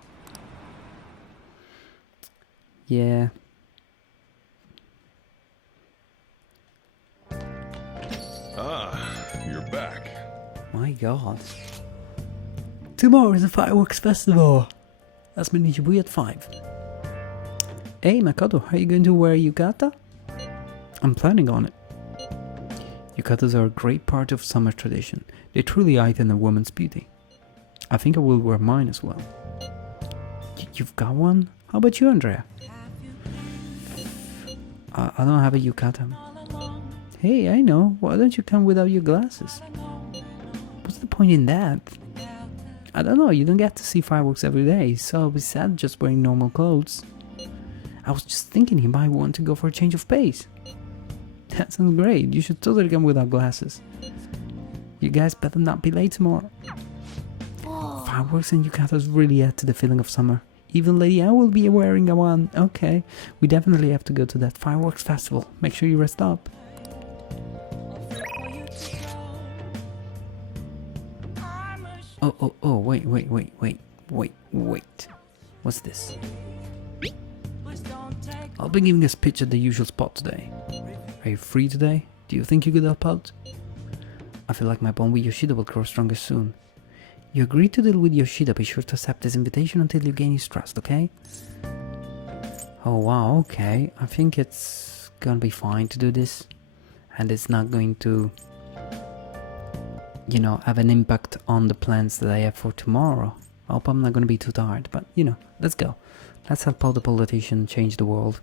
Yeah. Ah, you're back. My god. Tomorrow is a fireworks festival. That's Medjed at 5. Hey Makoto, are you going to wear yukata? I'm planning on it. Yukatas are a great part of summer tradition. They truly heighten a woman's beauty. I think I will wear mine as well. You've got one? How about you, Andrea? I don't have a yukata. Hey, I know. Why don't you come without your glasses? What's the point in that? I don't know, you don't get to see fireworks every day, so it'll be sad just wearing normal clothes. I was just thinking he might want to go for a change of pace. That sounds great, you should totally come without glasses. You guys better not be late tomorrow. Whoa. Fireworks and yukatas really add to the feeling of summer. Even Lady Anne will be wearing a one. Okay, we definitely have to go to that fireworks festival. Make sure you rest up. Oh, wait. What's this? I'll be giving a speech at the usual spot today. Are you free today? Do you think you could help out? I feel like my bond with Yoshida will grow stronger soon. You agreed to deal with Yoshida, be sure to accept his invitation until you gain his trust, okay? Oh wow, okay. I think it's gonna be fine to do this. And it's not going to, you know, have an impact on the plans that I have for tomorrow. I hope I'm not gonna be too tired, but you know, let's go. Let's help out the politician change the world.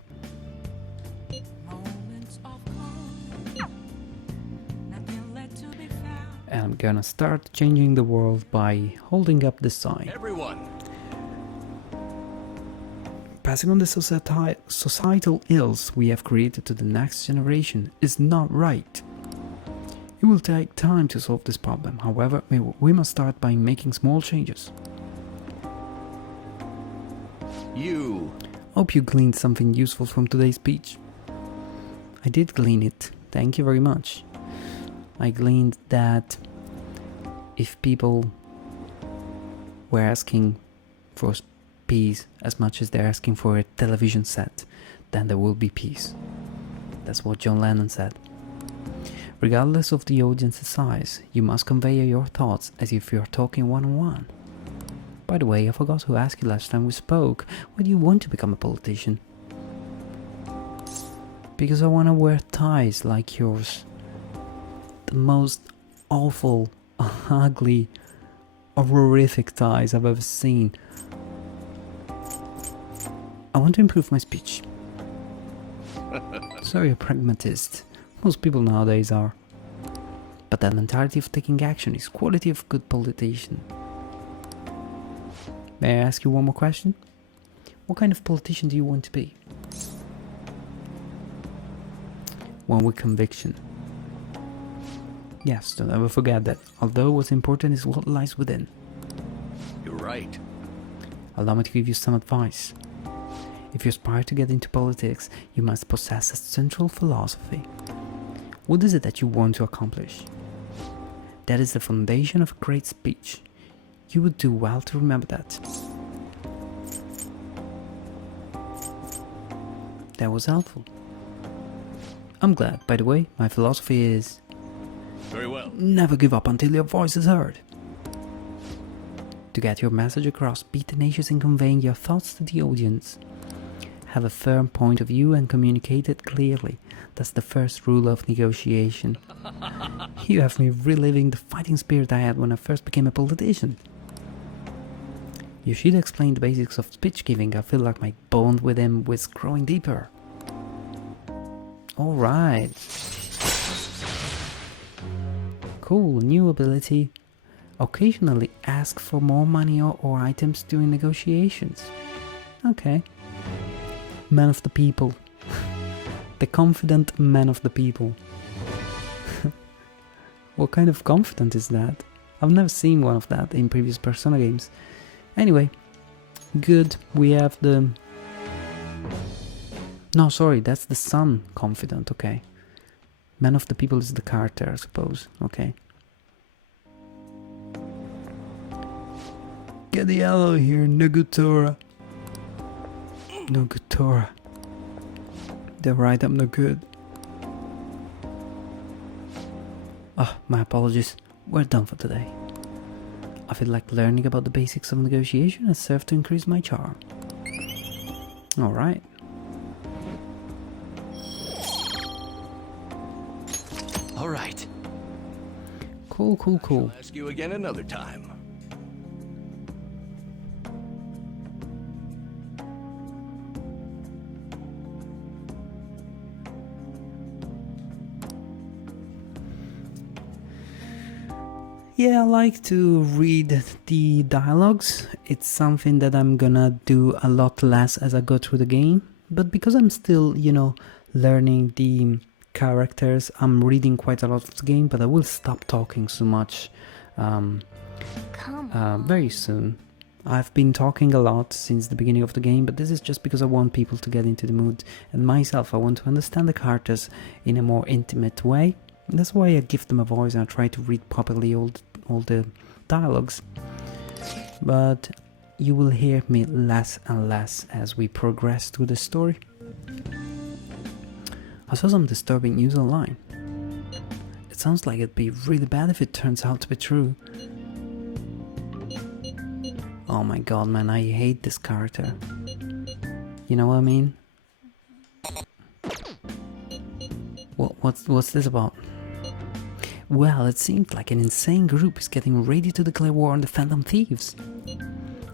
And I'm gonna start changing the world by holding up this sign. Everyone, Passing on the societal ills we have created to the next generation is not right. It will take time to solve this problem, however, we must start by making small changes. you. Hope you gleaned something useful from today's speech. I did glean it, thank you very much. I gleaned that if people were asking for peace as much as they're asking for a television set, then there will be peace. That's what John Lennon said. Regardless of the audience's size, you must convey your thoughts as if you're talking one-on-one. By the way, I forgot to ask you last time we spoke, why do you want to become a politician? Because I want to wear ties like yours. The most awful, ugly, horrific ties I've ever seen. I want to improve my speech. So you're a pragmatist. Most people nowadays are. But that mentality of taking action is quality of good politician. May I ask you one more question? What kind of politician do you want to be? One with conviction. Yes, don't ever forget that, although what's important is what lies within. You're right. Allow me to give you some advice. If you aspire to get into politics, you must possess a central philosophy. What is it that you want to accomplish? That is the foundation of a great speech. You would do well to remember that. That was helpful. I'm glad, by the way, my philosophy is... Very well. never give up until your voice is heard. To get your message across, be tenacious in conveying your thoughts to the audience. Have a firm point of view and communicate it clearly. That's the first rule of negotiation. You have me reliving the fighting spirit I had when I first became a politician. Yoshida explained the basics of speech giving. I feel like my bond with him was growing deeper. Alright. Cool, new ability. Occasionally ask for more money or items during negotiations. Okay. Man of the people. The confident man of the people. What kind of confident is that? I've never seen one of that in previous Persona games. Anyway, good. We have the... No, sorry, that's the sun confident, okay. Man of the people is the character, I suppose, okay. Get the hell out of here, Nagutora. Nagutora. They're right, I'm not good. Oh, my apologies. We're done for today. I feel like learning about the basics of negotiation has served to increase my charm. Alright. All right. Cool, cool, cool. I'll ask you again another time. Yeah, I like to read the dialogues. It's something that I'm gonna do a lot less as I go through the game. But because I'm still, learning the characters, I'm reading quite a lot of the game, but I will stop talking so much very soon. I've been talking a lot since the beginning of the game, but this is just because I want people to get into the mood. And myself, I want to understand the characters in a more intimate way. And that's why I give them a voice and I try to read properly all the dialogues. But you will hear me less and less as we progress through the story. I saw some disturbing news online. It sounds like it'd be really bad if it turns out to be true. Oh my god, man, I hate this character. You know what I mean? What's this about? Well, it seemed like an insane group is getting ready to declare war on the Phantom Thieves.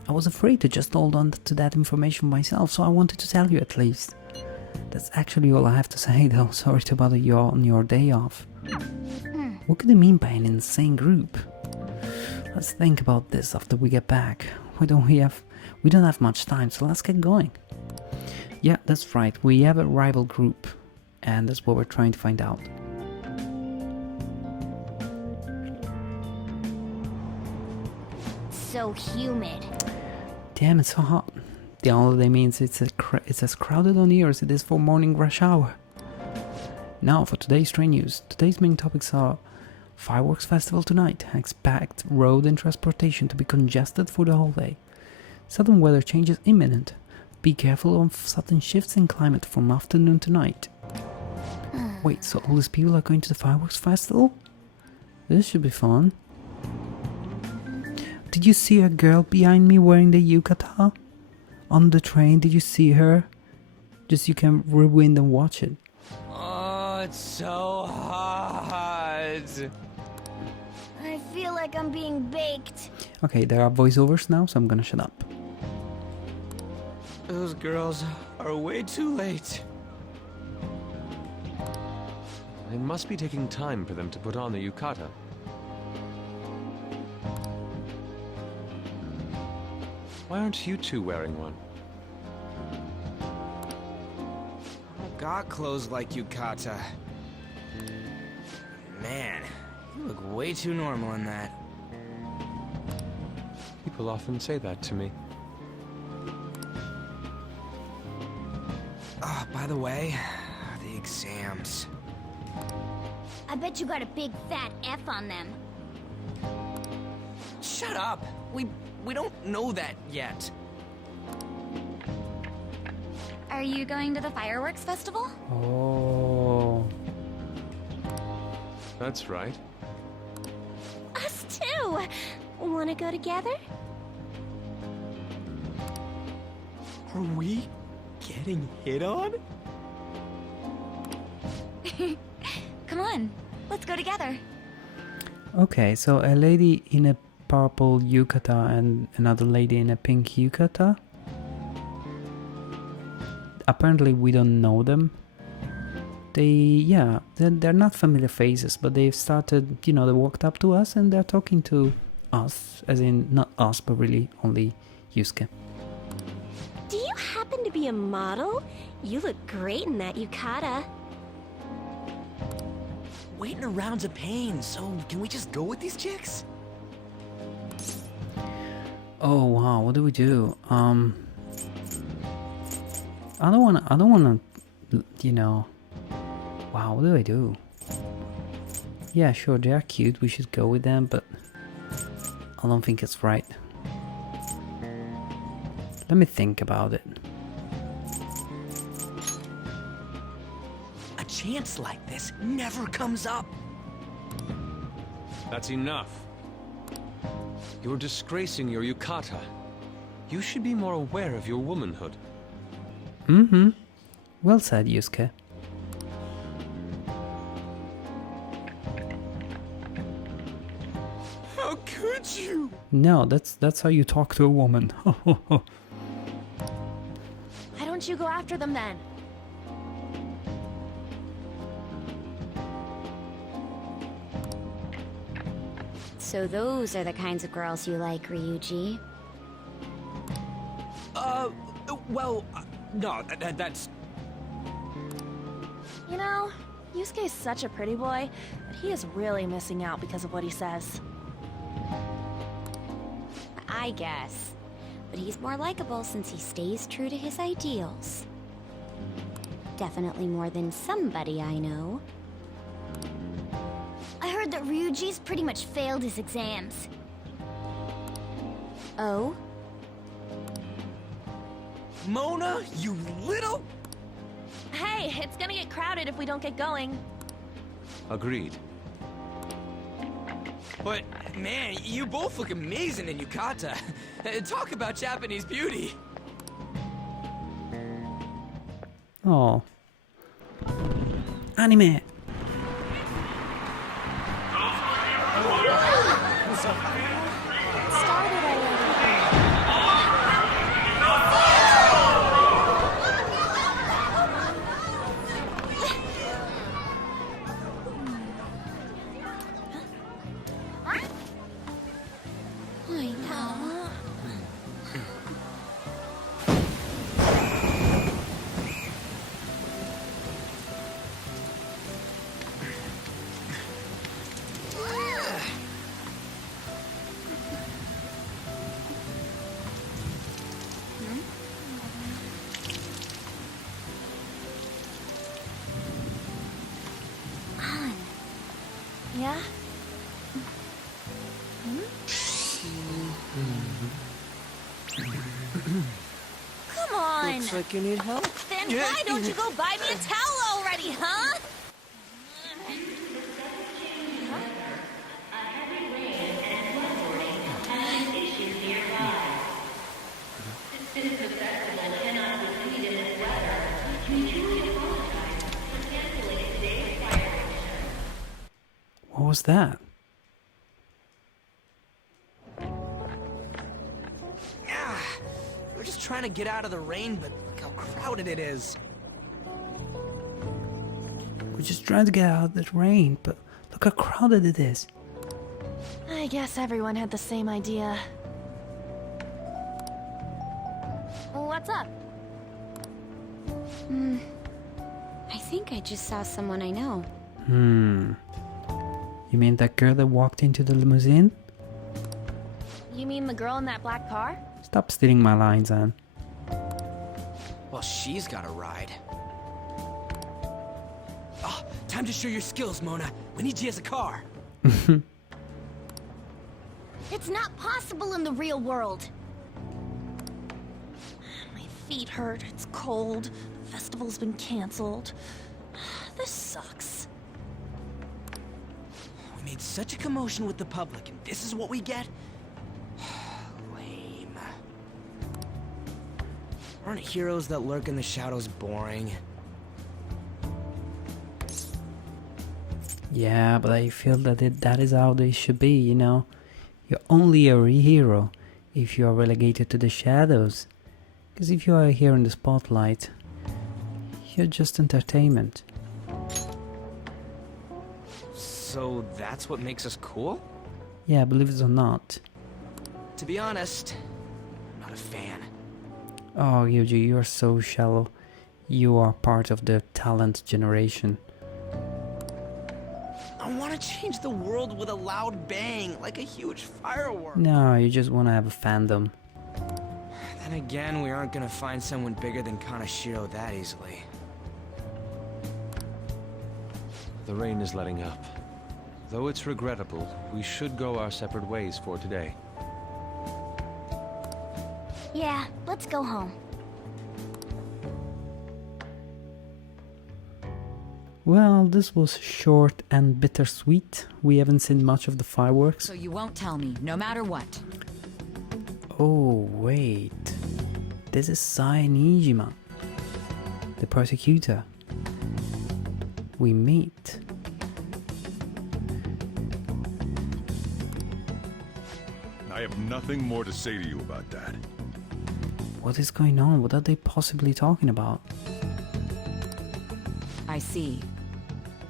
I was afraid to just hold on to that information myself, so I wanted to tell you at least. That's actually all I have to say though, sorry to bother you on your day off. What could it mean by an insane group? Let's think about this after we get back. We don't have much time, so let's get going. Yeah, that's right, we have a rival group, and that's what we're trying to find out. So humid. Damn, it's so hot. The holiday means it's as crowded on here as it is for morning rush hour. Now for today's train news. Today's main topics are Fireworks Festival tonight. Expect road and transportation to be congested for the whole day. Sudden weather changes imminent. Be careful of sudden shifts in climate from afternoon to night. Wait, so all these people are going to the Fireworks Festival? This should be fun. Did you see a girl behind me wearing the yukata? On the train, did you see her? Just you can rewind and watch it. Oh, it's so hot. I feel like I'm being baked. Okay, there are voiceovers now, so I'm gonna shut up. Those girls are way too late. It must be taking time for them to put on the yukata. Why aren't you two wearing one? I got clothes like yukata. Man, you look way too normal in that. People often say that to me. Oh, by the way, the exams. I bet you got a big fat F on them. Shut up! We don't know that yet. Are you going to the fireworks festival? Oh. That's right. Us too! Wanna go together? Are we getting hit on? Come on, let's go together. Okay, so a lady in a purple yukata and another lady in a pink yukata. Apparently we don't know them. they're not familiar faces, but they've started, they walked up to us and they're talking to us, as in not us, but really only Yusuke. Do you happen to be a model? You look great in that yukata. Waiting around's a pain, so can we just go with these chicks? Oh wow, what do we do? I don't wanna, wow, what do I do? Yeah, sure, they are cute, we should go with them, but I don't think it's right. Let me think about it. A chance like this never comes up. That's enough. You're disgracing your yukata. You should be more aware of your womanhood. Mm-hmm. Well said, Yusuke. How could you? No, that's how you talk to a woman. Why don't you go after them then? So those are the kinds of girls you like, Ryuji. No, that's... You know, Yusuke's such a pretty boy, but he is really missing out because of what he says. I guess. But he's more likable since he stays true to his ideals. Definitely more than somebody I know. I heard that Ryuji's pretty much failed his exams. Oh? Mona, you little... Hey, it's gonna get crowded if we don't get going. Agreed. But, man, you both look amazing in yukata. Talk about Japanese beauty. Oh. Anime. Started already. I know. Yeah? Come on! Looks like you need help. Then why don't you go buy me a towel already, huh? What was that? We're just trying to get out of the rain, but look how crowded it is. We're just trying to get out of the rain, but look how crowded it is. I guess everyone had the same idea. What's up? I think I just saw someone I know. You mean that girl that walked into the limousine? You mean the girl in that black car? Stop stealing my lines, Anne. Well, she's got a ride. Oh, time to show your skills, Mona. We need you as a car. It's not possible in the real world. My feet hurt, it's cold, the festival's been canceled. This sucks. We made such a commotion with the public, and this is what we get? Lame. Aren't heroes that lurk in the shadows boring? Yeah, but I feel that that is how they should be, you know? You're only a hero if you are relegated to the shadows. Because if you are here in the spotlight, you're just entertainment. So that's what makes us cool? Yeah, believe it or not. To be honest, I'm not a fan. Oh, Yuji, you're so shallow. You are part of the talent generation. I want to change the world with a loud bang, like a huge firework. No, you just want to have a fandom. Then again, we aren't gonna find someone bigger than Kanashiro that easily. The rain is letting up. Though it's regrettable, we should go our separate ways for today. Yeah, let's go home. Well, this was short and bittersweet. We haven't seen much of the fireworks. So you won't tell me, no matter what. Oh, wait. This is Sai Nijima, the persecutor. We meet. I have nothing more to say to you about that. What is going on? What are they possibly talking about? I see.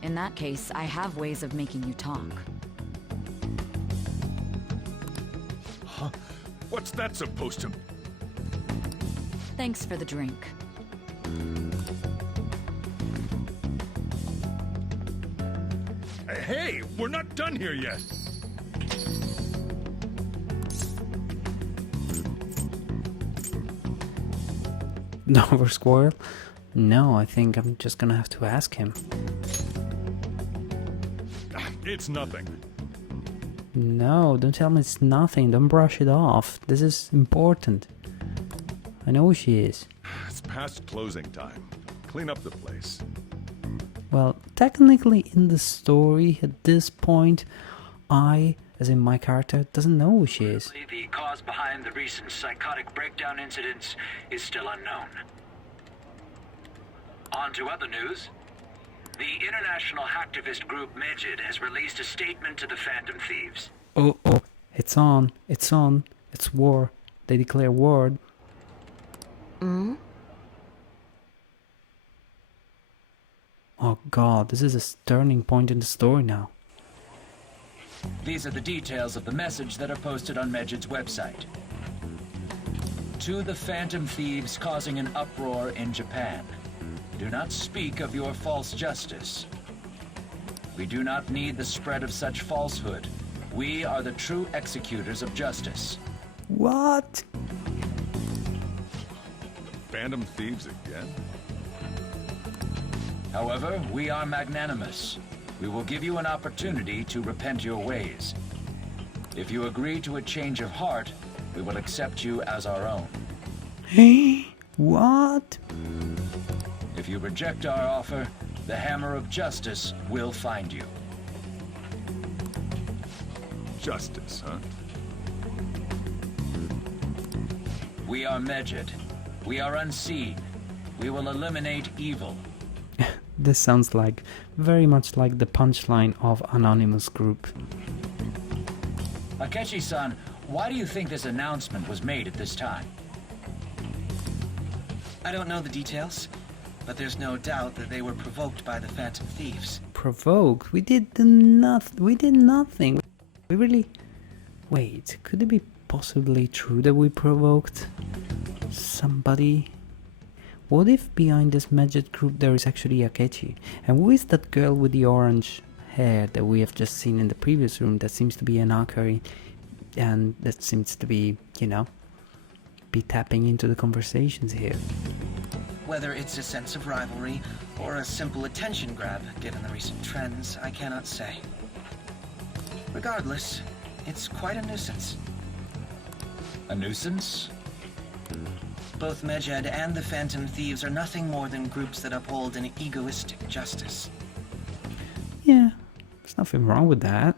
In that case, I have ways of making you talk. Huh? What's that supposed to... Thanks for the drink. Hey, we're not done here yet! Another squirrel? No, I think I'm just gonna have to ask him. It's nothing. No, don't tell me it's nothing. Don't brush it off. This is important. I know who she is. It's past closing time. Clean up the place. Well, technically in the story, at this point, I, as in my character, doesn't know who she is. The cause behind the recent psychotic breakdown incidents is still unknown. On to other news. The international hacktivist group Medjed has released a statement to the Phantom Thieves. Oh, it's on. It's on. It's war. They declare war. Oh god, this is a turning point in the story now. These are the details of the message that are posted on Medjed's website. To the Phantom Thieves causing an uproar in Japan. Do not speak of your false justice. We do not need the spread of such falsehood. We are the true executors of justice. What? Phantom Thieves again? However, we are magnanimous. We will give you an opportunity to repent your ways. If you agree to a change of heart, we will accept you as our own. What? If you reject our offer, the hammer of justice will find you. Justice, huh? We are Medjed. We are unseen. We will eliminate evil. This sounds like very much like the punchline of Anonymous Group. Akechi-san, why do you think this announcement was made at this time? I don't know the details, but there's no doubt that they were provoked by the Phantom Thieves. Provoked? We did nothing. We really... Wait, could it be possibly true that we provoked somebody? What if behind this Medjed group there is actually Akechi? And who is that girl with the orange hair that we have just seen in the previous room that seems to be an Akari and that seems to be, you know, be tapping into the conversations here? Whether it's a sense of rivalry or a simple attention grab, given the recent trends, I cannot say. Regardless, it's quite a nuisance. A nuisance? Both Medjed and the Phantom Thieves are nothing more than groups that uphold an egoistic justice. Yeah, there's nothing wrong with that.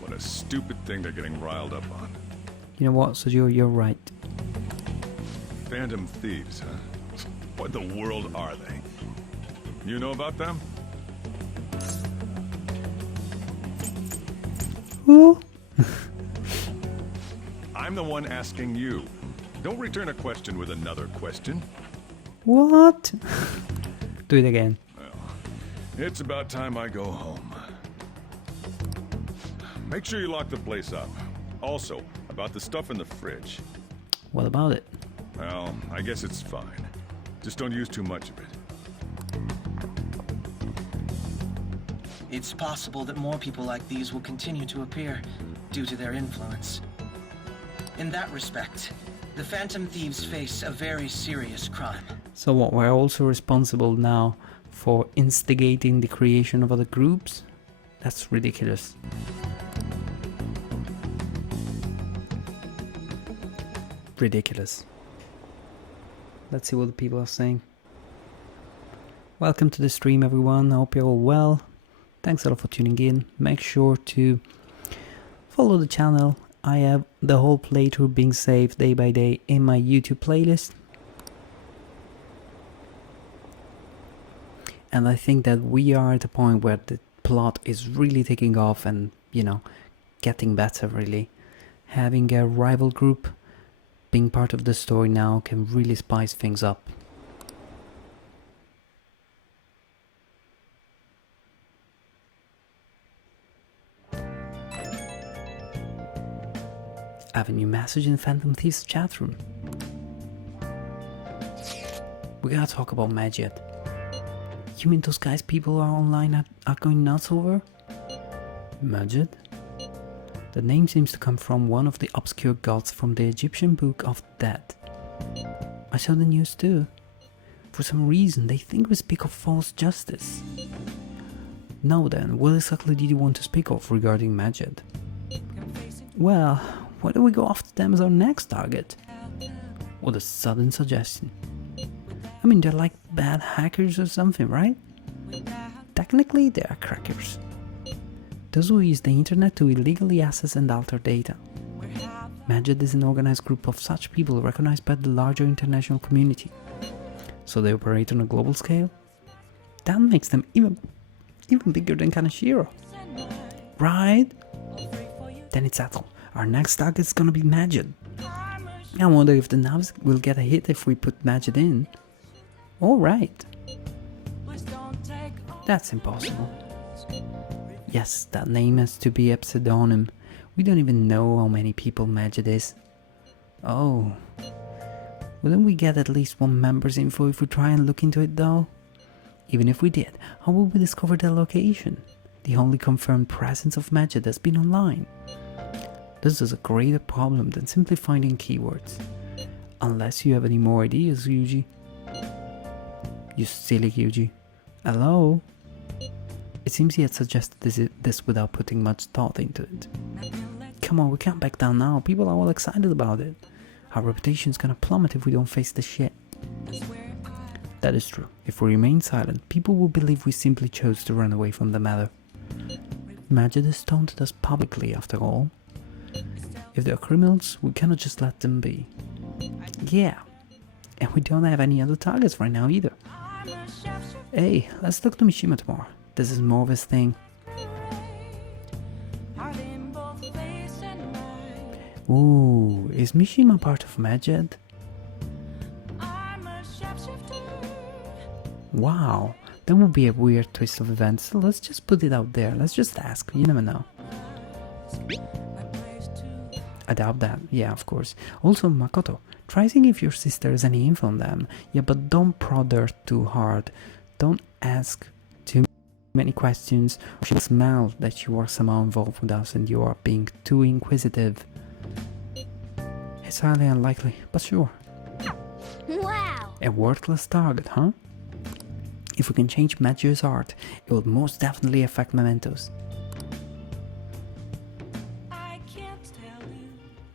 What a stupid thing they're getting riled up on. You know what, Sojo, you're right. Phantom Thieves, huh? What the world are they? You know about them? Who? I'm the one asking you. Don't return a question with another question. What? Do it again. Well, It's about time I go home. Make sure you lock the place up. Also, about the stuff in the fridge. What about it? Well, I guess it's fine. Just don't use too much of it. It's possible that more people like these will continue to appear due to their influence. In that respect, the Phantom Thieves face a very serious crime. So what, we're also responsible now for instigating the creation of other groups? That's ridiculous. Ridiculous. Let's see what the people are saying. Welcome to the stream, everyone. I hope you're all well. Thanks a lot for tuning in. Make sure to follow the channel. I have the whole playthrough being saved day by day in my YouTube playlist. And I think that we are at a point where the plot is really taking off and, you know, getting better really. Having a rival group being part of the story now can really spice things up. I have a new message in Phantom Thieves chat room. We gotta talk about Medjed. You mean those guys people are online are going nuts over? Medjed? The name seems to come from one of the obscure gods from the Egyptian Book of the Dead. I saw the news too. For some reason they think we speak of false justice. Now then, what exactly did you want to speak of regarding Medjed? Well, why don't we go after them as our next target? What a sudden suggestion. I mean, they're like bad hackers or something, right? Technically, they are crackers. Those who use the internet to illegally access and alter data. Medjed is an organized group of such people recognized by the larger international community. So they operate on a global scale? That makes them even bigger than Kanashiro. Right? Then it's settled. Our next target is gonna be Medjed. I wonder if the Navs will get a hit if we put Medjed in. Alright. That's impossible. Yes, that name has to be a pseudonym. We don't even know how many people Medjed is. Oh. Wouldn't we get at least one member's info if we try and look into it though? Even if we did, how would we discover their location? The only confirmed presence of Medjed has been online. This is a greater problem than simply finding keywords. Unless you have any more ideas, Yuji. You silly Yuji. Hello? It seems he had suggested this without putting much thought into it. Come on, we can't back down now. People are all excited about it. Our reputation's gonna plummet if we don't face the shit. That is true. If we remain silent, people will believe we simply chose to run away from the matter. Medjed is taunted us publicly, after all. If they are criminals, we cannot just let them be. Yeah, and we don't have any other targets right now either. Hey, let's talk to Mishima tomorrow. This is more of his thing. Ooh, is Mishima part of Medjed? Wow, that would be a weird twist of events, so let's just put it out there. Let's just ask, you never know. I doubt that, yeah, of course. Also, Makoto, try seeing if your sister has any info on them. Yeah, but don't prod her too hard. Don't ask too many questions, or she'll smell that you are somehow involved with us and you are being too inquisitive. It's highly unlikely, but sure. Wow! A worthless target, huh? If we can change Medjed's heart, it will most definitely affect Mementos.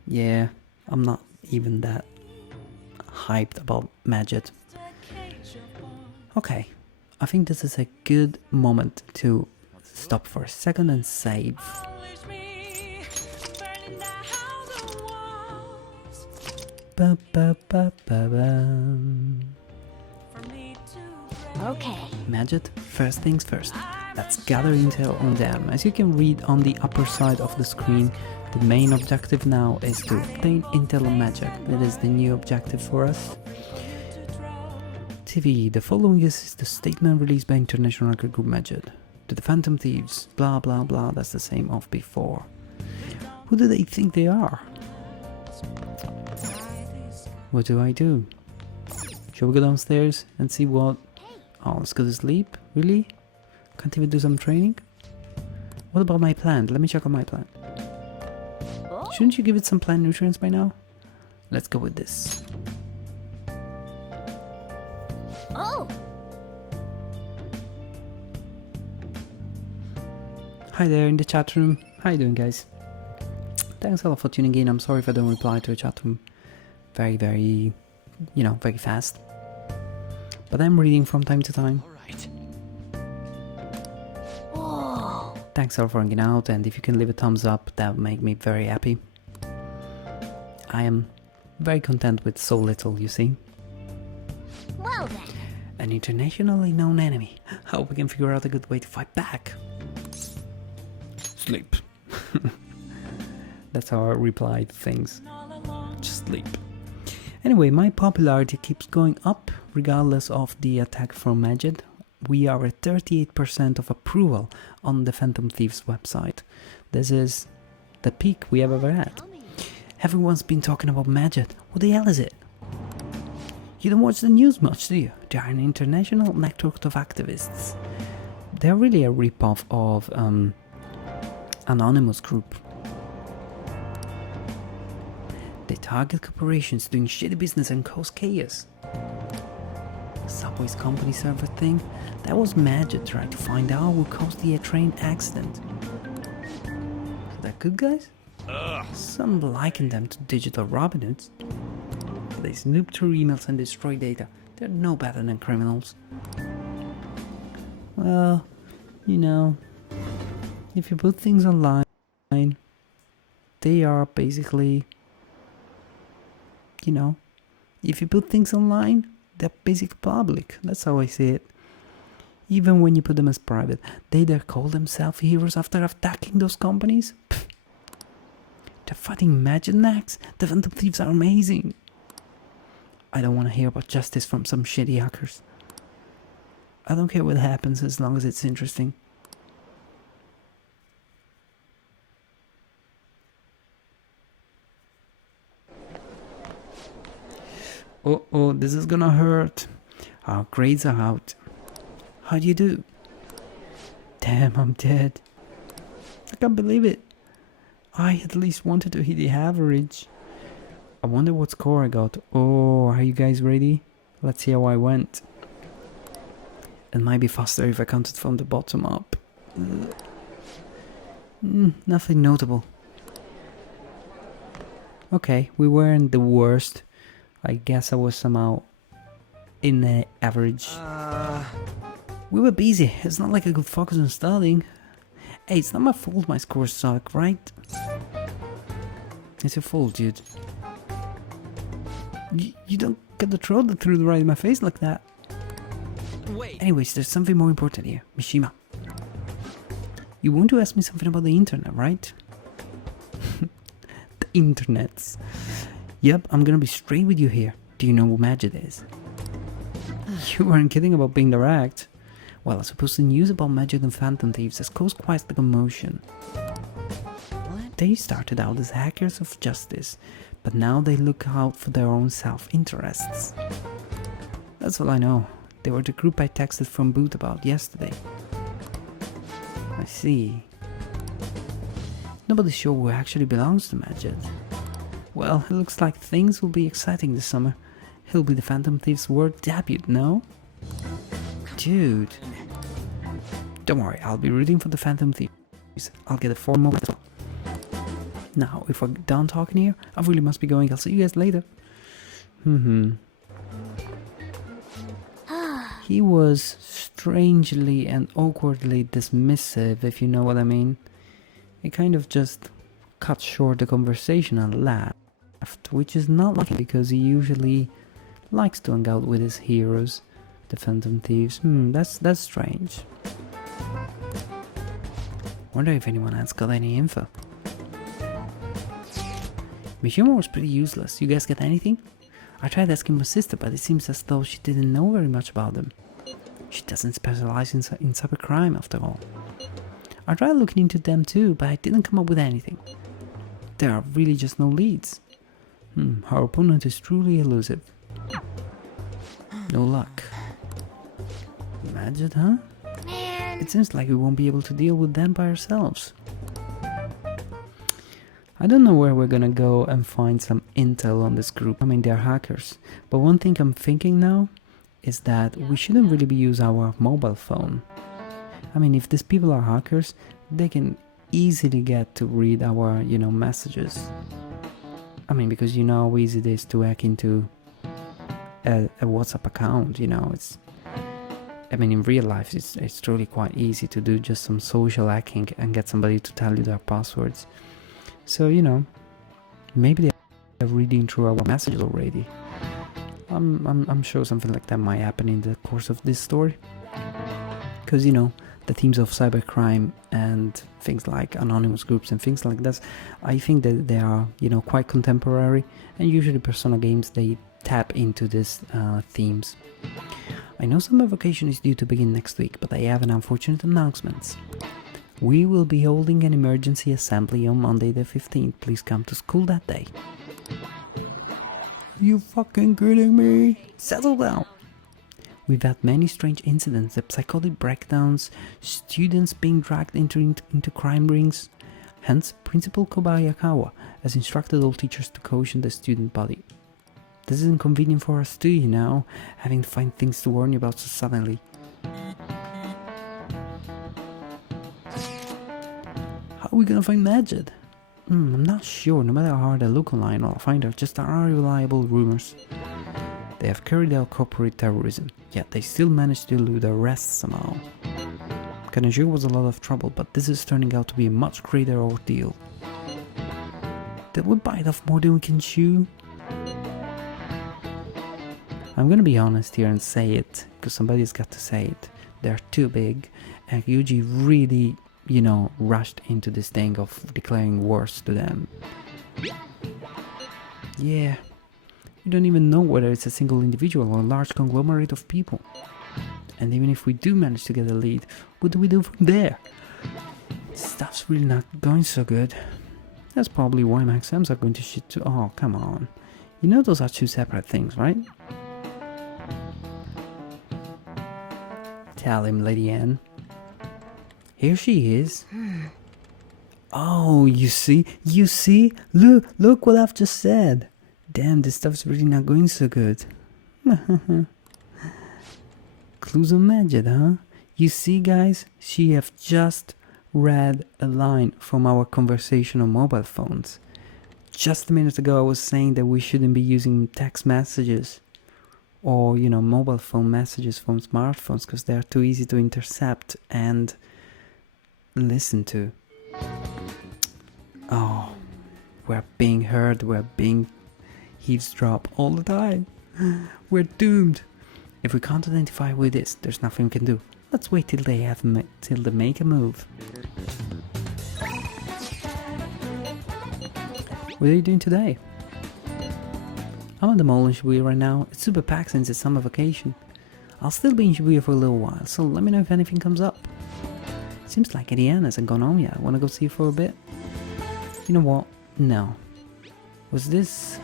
Yeah, I'm not even that hyped about Medjed. Okay, I think this is a good moment to stop for a second and save. Ba, ba, ba, ba, ba. Okay. Medjed, first things first. Let's gather intel on them. As you can read on the upper side of the screen, the main objective now is to obtain intel on Medjed. That is the new objective for us. TV, the following is the statement released by international hacker group Medjed. To the Phantom Thieves, blah blah blah, that's the same of before. Who do they think they are? What do I do? Shall we go downstairs and see what... Oh, let's go to sleep? Really? Can't even do some training? What about my plant? Let me check on my plant. Shouldn't you give it some plant nutrients by now? Let's go with this. Oh! Hi there in the chat room. How you doing, guys? Thanks a lot for tuning in. I'm sorry if I don't reply to the chat room very, you know, very fast. But I'm reading from time to time. Whoa! Thanks a lot for hanging out, and if you can leave a thumbs up, that would make me very happy. I am very content with so little, you see. Well then. An internationally known enemy. Hope we can figure out a good way to fight back. Sleep. That's how I reply to things. Just sleep. Anyway, my popularity keeps going up regardless of the attack from Medjed. We are at 38% of approval on the Phantom Thieves website. This is the peak we have ever had. Everyone's been talking about Medjed. What the hell is it? You don't watch the news much, do you? They are an international network of activists. They're really a ripoff of Anonymous Group. They target corporations doing shitty business and cause chaos. Subway's company server thing? That was Medjed trying to find out who caused the train accident. So they're good guys? Some liken them to digital Robin Hoods. They snoop through emails and destroy data. They're no better than criminals. Well, you know, if you put things online, they are basically, you know, if you put things online, they're basically public. That's how I see it. Even when you put them as private, they dare call themselves heroes after attacking those companies? Pfft. They're fighting Medjed. The Phantom Thieves are amazing. I don't want to hear about justice from some shitty hackers. I don't care what happens as long as it's interesting. Oh, this is gonna hurt. Our grades are out. How do you do? Damn, I'm dead. I can't believe it. I at least wanted to hit the average. I wonder what score I got. Oh, are you guys ready? Let's see how I went. It might be faster if I counted from the bottom up. Nothing notable. Okay, we weren't the worst. I guess I was somehow in the average. We were busy. It's not like I could focus on studying. Hey, it's not my fault my scores suck, right? It's your fault, dude. You don't get the troll that threw the right in my face like that. Wait. Anyways, there's something more important here. Mishima. You want to ask me something about the internet, right? The internets. Yep, I'm gonna be straight with you here. Do you know who Medjed is? You weren't kidding about being direct. Well, I suppose the news about Medjed and Phantom Thieves has caused quite the commotion. They started out as hackers of justice, but now they look out for their own self-interests. That's all I know. They were the group I texted FromBOOT about yesterday. I see. Nobody's sure who actually belongs to Medjed. Well, it looks like things will be exciting this summer. He'll be the Phantom Thieves' world debut, no? Dude. Don't worry, I'll be rooting for the Phantom Thieves. I'll get a 4 more as well. Now, if we're done talking here, I really must be going. I'll see you guys later. He was strangely and awkwardly dismissive, if you know what I mean. He kind of just cut short the conversation and laughed, which is not lucky because he usually likes to hang out with his heroes, the Phantom Thieves. That's strange. Wonder if anyone else got any info. Mishima was pretty useless. You guys get anything? I tried asking my sister, but it seems as though she didn't know very much about them. She doesn't specialize in cybercrime, after all. I tried looking into them too, but I didn't come up with anything. There are really just no leads. Our opponent is truly elusive. No luck. Medjed, huh? It seems like we won't be able to deal with them by ourselves. I don't know where we're gonna go and find some intel on this group. I mean, they're hackers. But one thing I'm thinking now is that we shouldn't really be using our mobile phone. I mean, if these people are hackers, they can easily get to read our, messages. I mean, because you know how easy it is to hack into a WhatsApp account, in real life it's truly quite easy to do just some social hacking and get somebody to tell you their passwords. So, maybe they're reading through our messages already. I'm sure something like that might happen in the course of this story. Because, the themes of cybercrime and things like anonymous groups and things like that, I think that they are, quite contemporary, and usually Persona games, they tap into these themes. I know summer vacation is due to begin next week, but I have an unfortunate announcement. We will be holding an emergency assembly on Monday the 15th. Please come to school that day. Are you fucking kidding me? Settle down! We've had many strange incidents, psychotic breakdowns, students being dragged into crime rings. Hence, Principal Kobayakawa has instructed all teachers to caution the student body. This is inconvenient for us too, having to find things to warn you about so suddenly. How are we gonna find Medjed? I'm not sure. No matter how hard I look online, all I find are just unreliable rumors. They have carried out corporate terrorism, yet they still managed to elude arrest somehow. Kanajiro was a lot of trouble, but this is turning out to be a much greater ordeal. Did we bite off more than we can chew? I'm gonna be honest here and say it, because somebody's got to say it. They're too big, and Yuji really, rushed into this thing of declaring wars to them. Yeah, we don't even know whether it's a single individual or a large conglomerate of people. And even if we do manage to get a lead, what do we do from there? Stuff's really not going so good. That's probably why my exams are going to shit too. Oh, come on. Those are two separate things, right? Tell him, Lady Anne. Here she is. Oh, you see? Look what I've just said. Damn, this stuff's really not going so good. Clues on Medjed, huh? You see, guys, she have just read a line from our conversation on mobile phones. Just a minute ago I was saying that we shouldn't be using text messages or, mobile phone messages from smartphones because they are too easy to intercept and listen to. Oh, we're being heard, we're being eavesdropped all the time. We're doomed. If we can't identify who it is, there's nothing we can do. Let's wait till they make a move. What are you doing today? I'm at the mall in Shibuya right now. It's super packed since it's summer vacation. I'll still be in Shibuya for a little while, so let me know if anything comes up. Seems like Ariane hasn't gone home yet. Wanna go see her for a bit? You know what? No. Was this...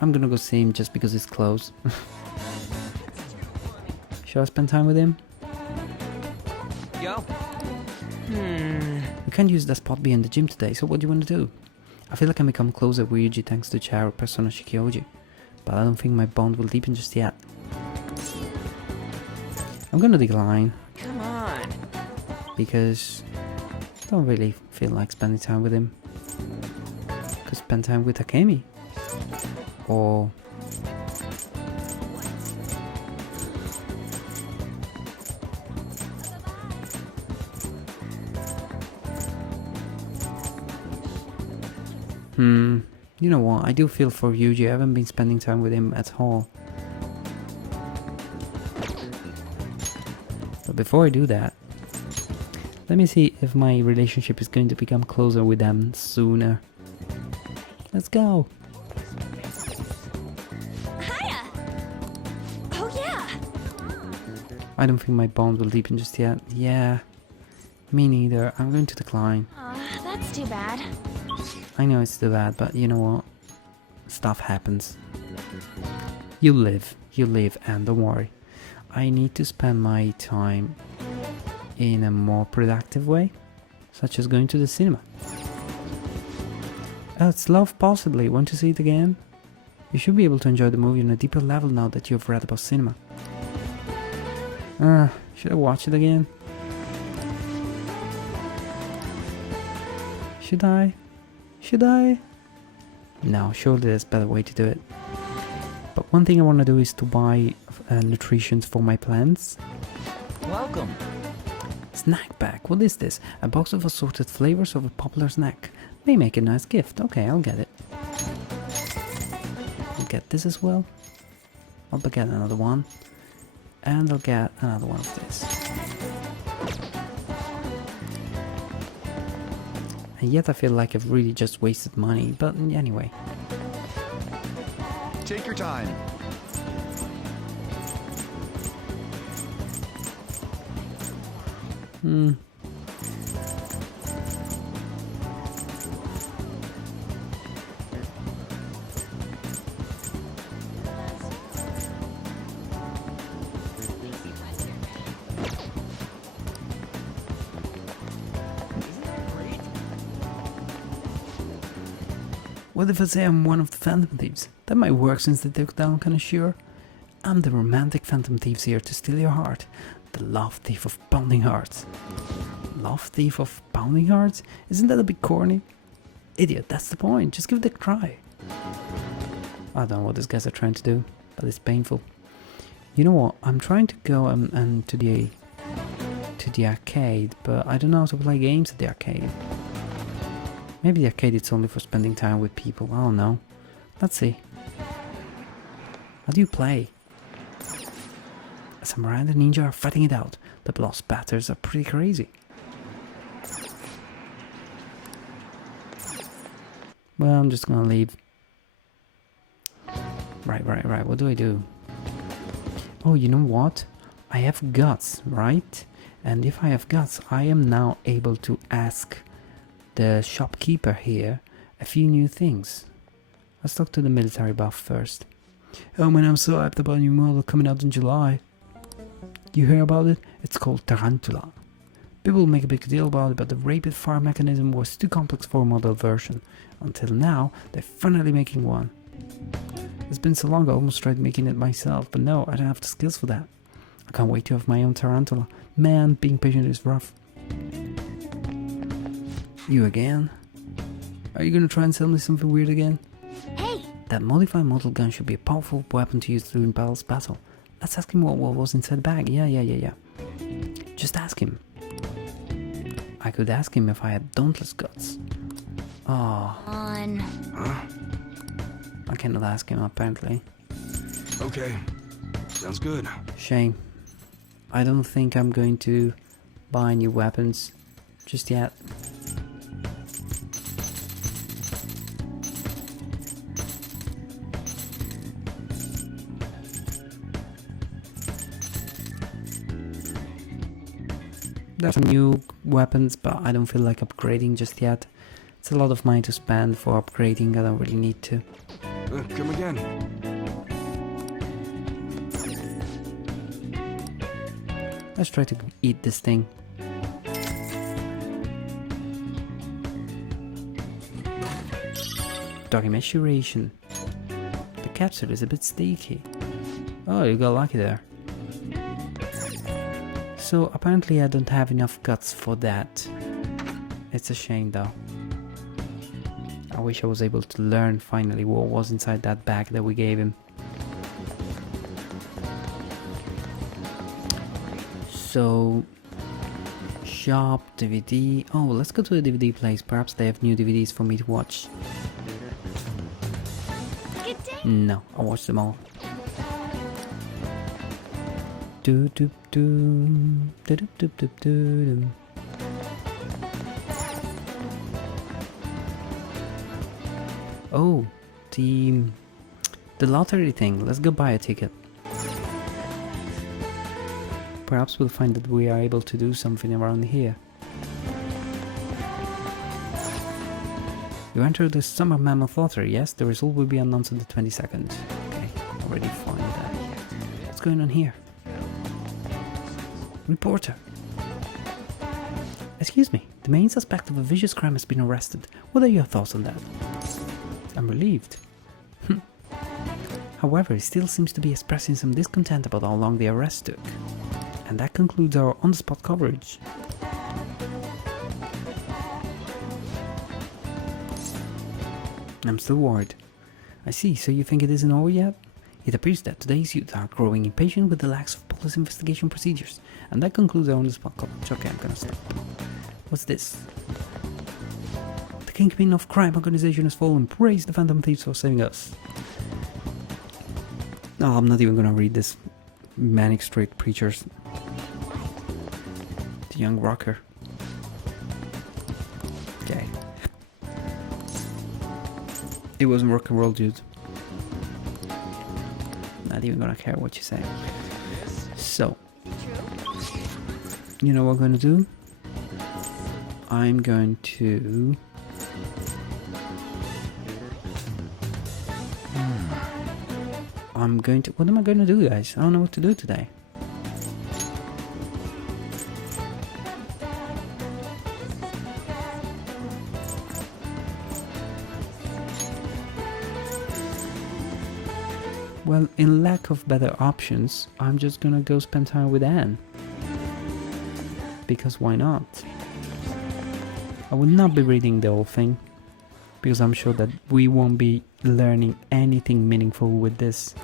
I'm gonna go see him just because it's close. Should I spend time with him? Yo. We can't use that spot behind the gym today, so what do you want to do? I feel like I can become closer with Yuji thanks to Charo Persona Shikyoji, but I don't think my bond will deepen just yet. I'm gonna decline. Come on. Because I don't really feel like spending time with him. Could spend time with Akemi. Or... you know what, I do feel for Yuji. I haven't been spending time with him at all. But before I do that, Let me see if my relationship is going to become closer with them sooner. Let's go! Hiya! Oh yeah! I don't think my bond will deepen just yet. Yeah, me neither. I'm going to decline. That's too bad. I know it's too bad, but you know what? Stuff happens. You live, and don't worry. I need to spend my time in a more productive way, such as going to the cinema. Oh, it's love possibly. Want to see it again? You should be able to enjoy the movie on a deeper level now that you've read about cinema. Should I watch it again? Should I? Should I? No, surely there's a better way to do it. But one thing I want to do is to buy nutritions for my plants. Welcome. Snack bag. What is this? A box of assorted flavors of a popular snack. May make a nice gift. Okay, I'll get it. I'll get this as well. I'll get another one. And I'll get another one of this. And yet I feel like I've really just wasted money, but anyway. Take your time. What if I say I'm one of the Phantom Thieves? That might work since they took down Connoisseur. I'm the romantic Phantom Thieves here to steal your heart. The love thief of pounding hearts. Love thief of pounding hearts? Isn't that a bit corny? Idiot, that's the point. Just give it a try. I don't know what these guys are trying to do, but it's painful. You know what? I'm trying to go to the arcade, but I don't know how to play games at the arcade. Maybe the arcade is only for spending time with people, I don't know. Let's see. How do you play? A samurai and a ninja are fighting it out. The blood spatters are pretty crazy. Well, I'm just gonna leave. Right. What do I do? Oh, you know what? I have guts, right? And if I have guts, I am now able to ask the shopkeeper here a few new things. Let's talk to the military buff first. Oh man, I'm so hyped about a new model coming out in July. You hear about it? It's called Tarantula. People make a big deal about it, but the rapid fire mechanism was too complex for a model version. Until now, they're finally making one. It's been so long I almost tried making it myself, but no, I don't have the skills for that. I can't wait to have my own Tarantula. Man, being patient is rough. You again? Are you gonna try and sell me something weird again? Hey! That modified model gun should be a powerful weapon to use during battle. Let's ask him what was inside the bag. Yeah. Just ask him. I could ask him if I had dauntless guts. Oh. I cannot ask him apparently. Okay. Sounds good. Shame. I don't think I'm going to buy new weapons just yet. There's some new weapons, but I don't feel like upgrading just yet. It's a lot of money to spend for upgrading, I don't really need to. Come again. Let's try to eat this thing. Doggy maturation. The capsule is a bit sticky. Oh, you got lucky there. So apparently I don't have enough guts for that. It's a shame though. I wish I was able to learn finally what was inside that bag that we gave him. So, shop, DVD. Oh, let's go to the DVD place. Perhaps they have new DVDs for me to watch. No, I watched them all. Oh, the lottery thing. Let's go buy a ticket. Perhaps we'll find that we are able to do something around here. You entered the Summer Mammoth Lottery, yes? The result will be announced on the 22nd. Okay, already found that. What's going on here? Reporter. Excuse me, the main suspect of a vicious crime has been arrested. What are your thoughts on that? I'm relieved. However, he still seems to be expressing some discontent about how long the arrest took. And that concludes our on-the-spot coverage. I'm still worried. I see, so you think it isn't over yet? It appears that today's youth are growing impatient with the lack of police investigation procedures. And that concludes our on-the-spot coverage. Okay, I'm gonna stop. What's this? The kingpin of crime organization has fallen. Praise the Phantom Thieves for saving us. No, I'm not even gonna read this. Manic Street Preachers. The young rocker. Okay. It wasn't rock and roll, dude. Not even gonna care what you say. So, you know what I'm gonna do? I'm going to... What am I going to do, guys? I don't know what to do today. Well, in lack of better options, I'm just gonna go spend time with Anne. Because why not? I will not be reading the whole thing, because I'm sure that we won't be learning anything meaningful with this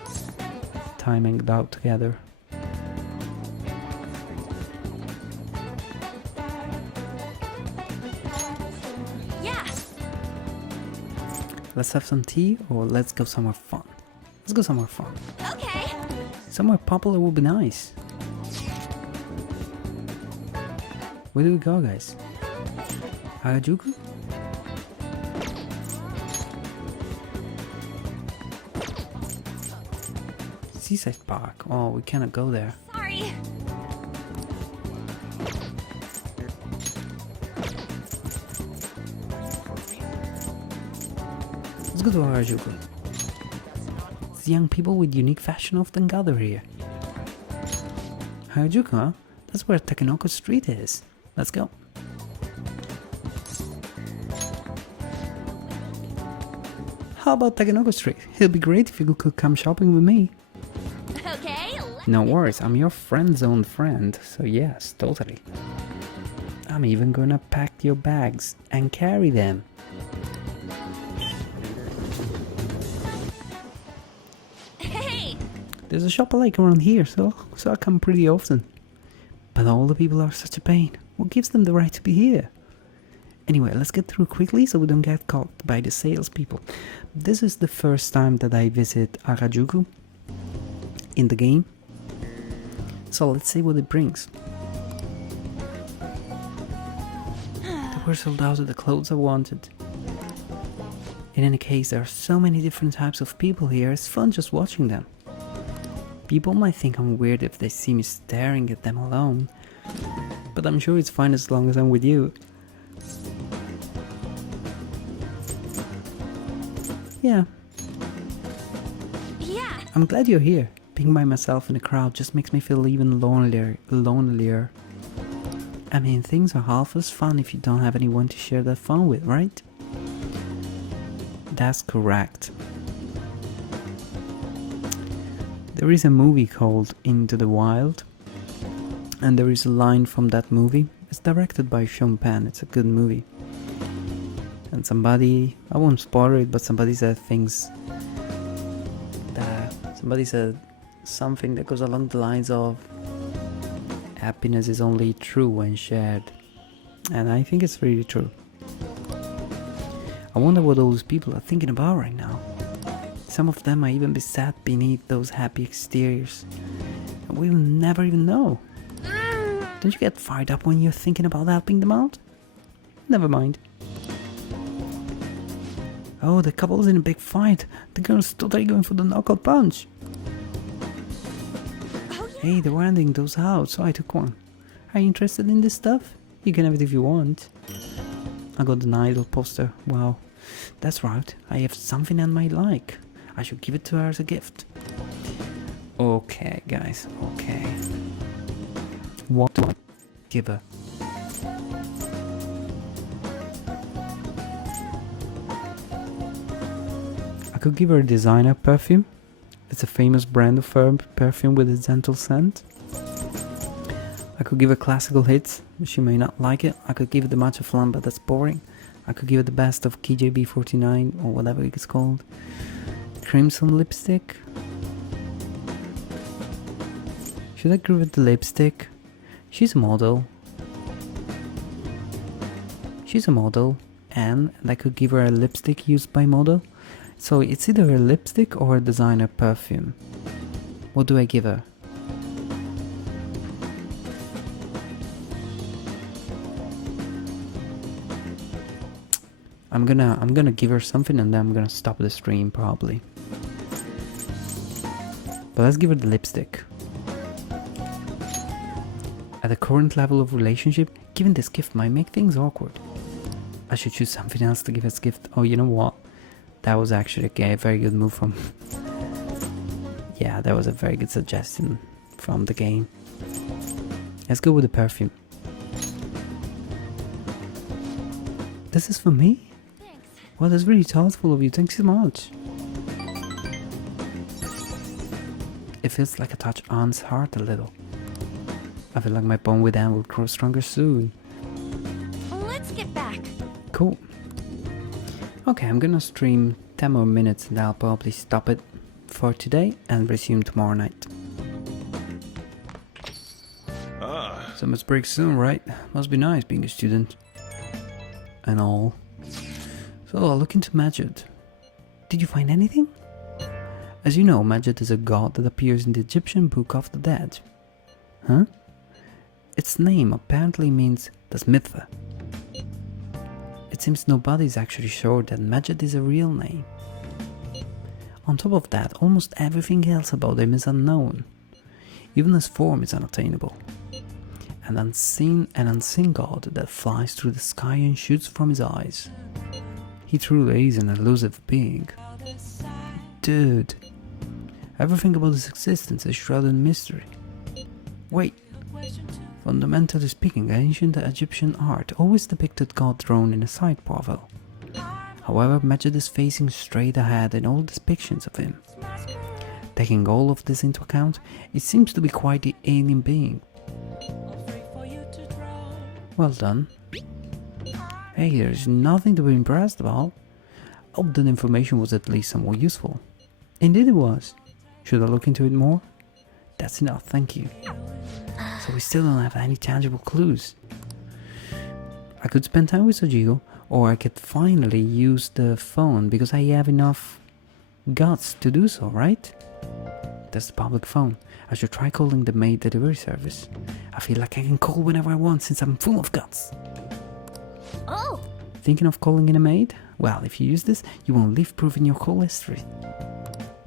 time hanged out together. Yeah. Let's have some tea, or let's go somewhere fun. Let's go somewhere fun. Okay. Somewhere popular would be nice. Where do we go, guys? Harajuku? Seaside Park. Oh, we cannot go there. Sorry. Let's go to Harajuku. The young people with unique fashion often gather here. Harajuku, huh? That's where Takenoko Street is. Let's go. How about Takenoko Street? It'll be great if you could come shopping with me. Okay. No worries, I'm your friend's own friend, so yes, totally. I'm even gonna pack your bags and carry them. Hey. There's a shop I like around here, so I come pretty often. But all the people are such a pain. What gives them the right to be here? Anyway, let's get through quickly so we don't get caught by the salespeople. This is the first time that I visit Harajuku in the game. So let's see what it brings. They were sold out of the clothes I wanted. In any case, there are so many different types of people here, it's fun just watching them. People might think I'm weird if they see me staring at them alone, but I'm sure it's fine as long as I'm with you. Yeah. Yeah. I'm glad you're here. Being by myself in a crowd just makes me feel even lonelier. I mean, things are half as fun if you don't have anyone to share that fun with, right? That's correct. There is a movie called Into the Wild, and there is a line from that movie. It's directed by Sean Penn. It's a good movie. And somebody, I won't spoil it, but somebody said something that goes along the lines of happiness is only true when shared. And I think it's really true. I wonder what all those people are thinking about right now. Some of them might even be sad beneath those happy exteriors. And we'll never even know. Don't you get fired up when you're thinking about helping them out? Never mind. Oh, the couple's in a big fight. The girl's totally going for the knockout punch. Hey, they were handing those out, so I took one. Are you interested in this stuff? You can have it if you want. I got an idol poster. Wow. That's right. I have something I might like. I should give it to her as a gift. Okay, guys. Okay. What do I give her? I could give her a designer perfume. It's a famous brand of perfume with a gentle scent. I could give her classical hits. She may not like it. I could give her the matcha flan, but that's boring. I could give her the best of KJB49 or whatever it's called. Crimson lipstick. Should I give her the lipstick? She's a model. She's a model, and I could give her a lipstick used by model. So it's either a lipstick or a designer perfume. What do I give her? I'm gonna give her something and then I'm gonna stop the stream probably. But let's give her the lipstick. At the current level of relationship, giving this gift might make things awkward. I should choose something else to give as gift. Oh, you know what? That was actually a very good move from... Yeah, that was a very good suggestion from the game. Let's go with the perfume. This is for me? Thanks. Well, that's really thoughtful of you. Thanks so much. It feels like a touch Anne's heart a little. I feel like my bond with Anne will grow stronger soon. Let's get back. Cool. Okay, I'm gonna stream 10 more minutes and I'll probably stop it for today and resume tomorrow night. So must break soon, right? Must be nice being a student. And all. So I'll look into Medjed. Did you find anything? As you know, Medjed is a god that appears in the Egyptian Book of the Dead. Huh? Its name apparently means the Smitha. It seems nobody's actually sure that Medjed is a real name. On top of that, almost everything else about him is unknown. Even his form is unattainable. An unseen god that flies through the sky and shoots from his eyes. He truly is an elusive being. Dude, everything about his existence is shrouded in mystery. Wait. Fundamentally speaking, ancient Egyptian art always depicted God thrown in a side profile. However, Medjed is facing straight ahead in all depictions of him. Taking all of this into account, it seems to be quite the alien being. Well done. Hey, there's nothing to be impressed about. Hope that information was at least somewhat useful. Indeed it was. Should I look into it more? That's enough, thank you. So we still don't have any tangible clues. I could spend time with Sojiro, or I could finally use the phone because I have enough guts to do so, right? That's the public phone. I should try calling the maid delivery service. I feel like I can call whenever I want since I'm full of guts. Oh! Thinking of calling in a maid? Well, if you use this, you won't leave proof in your call history.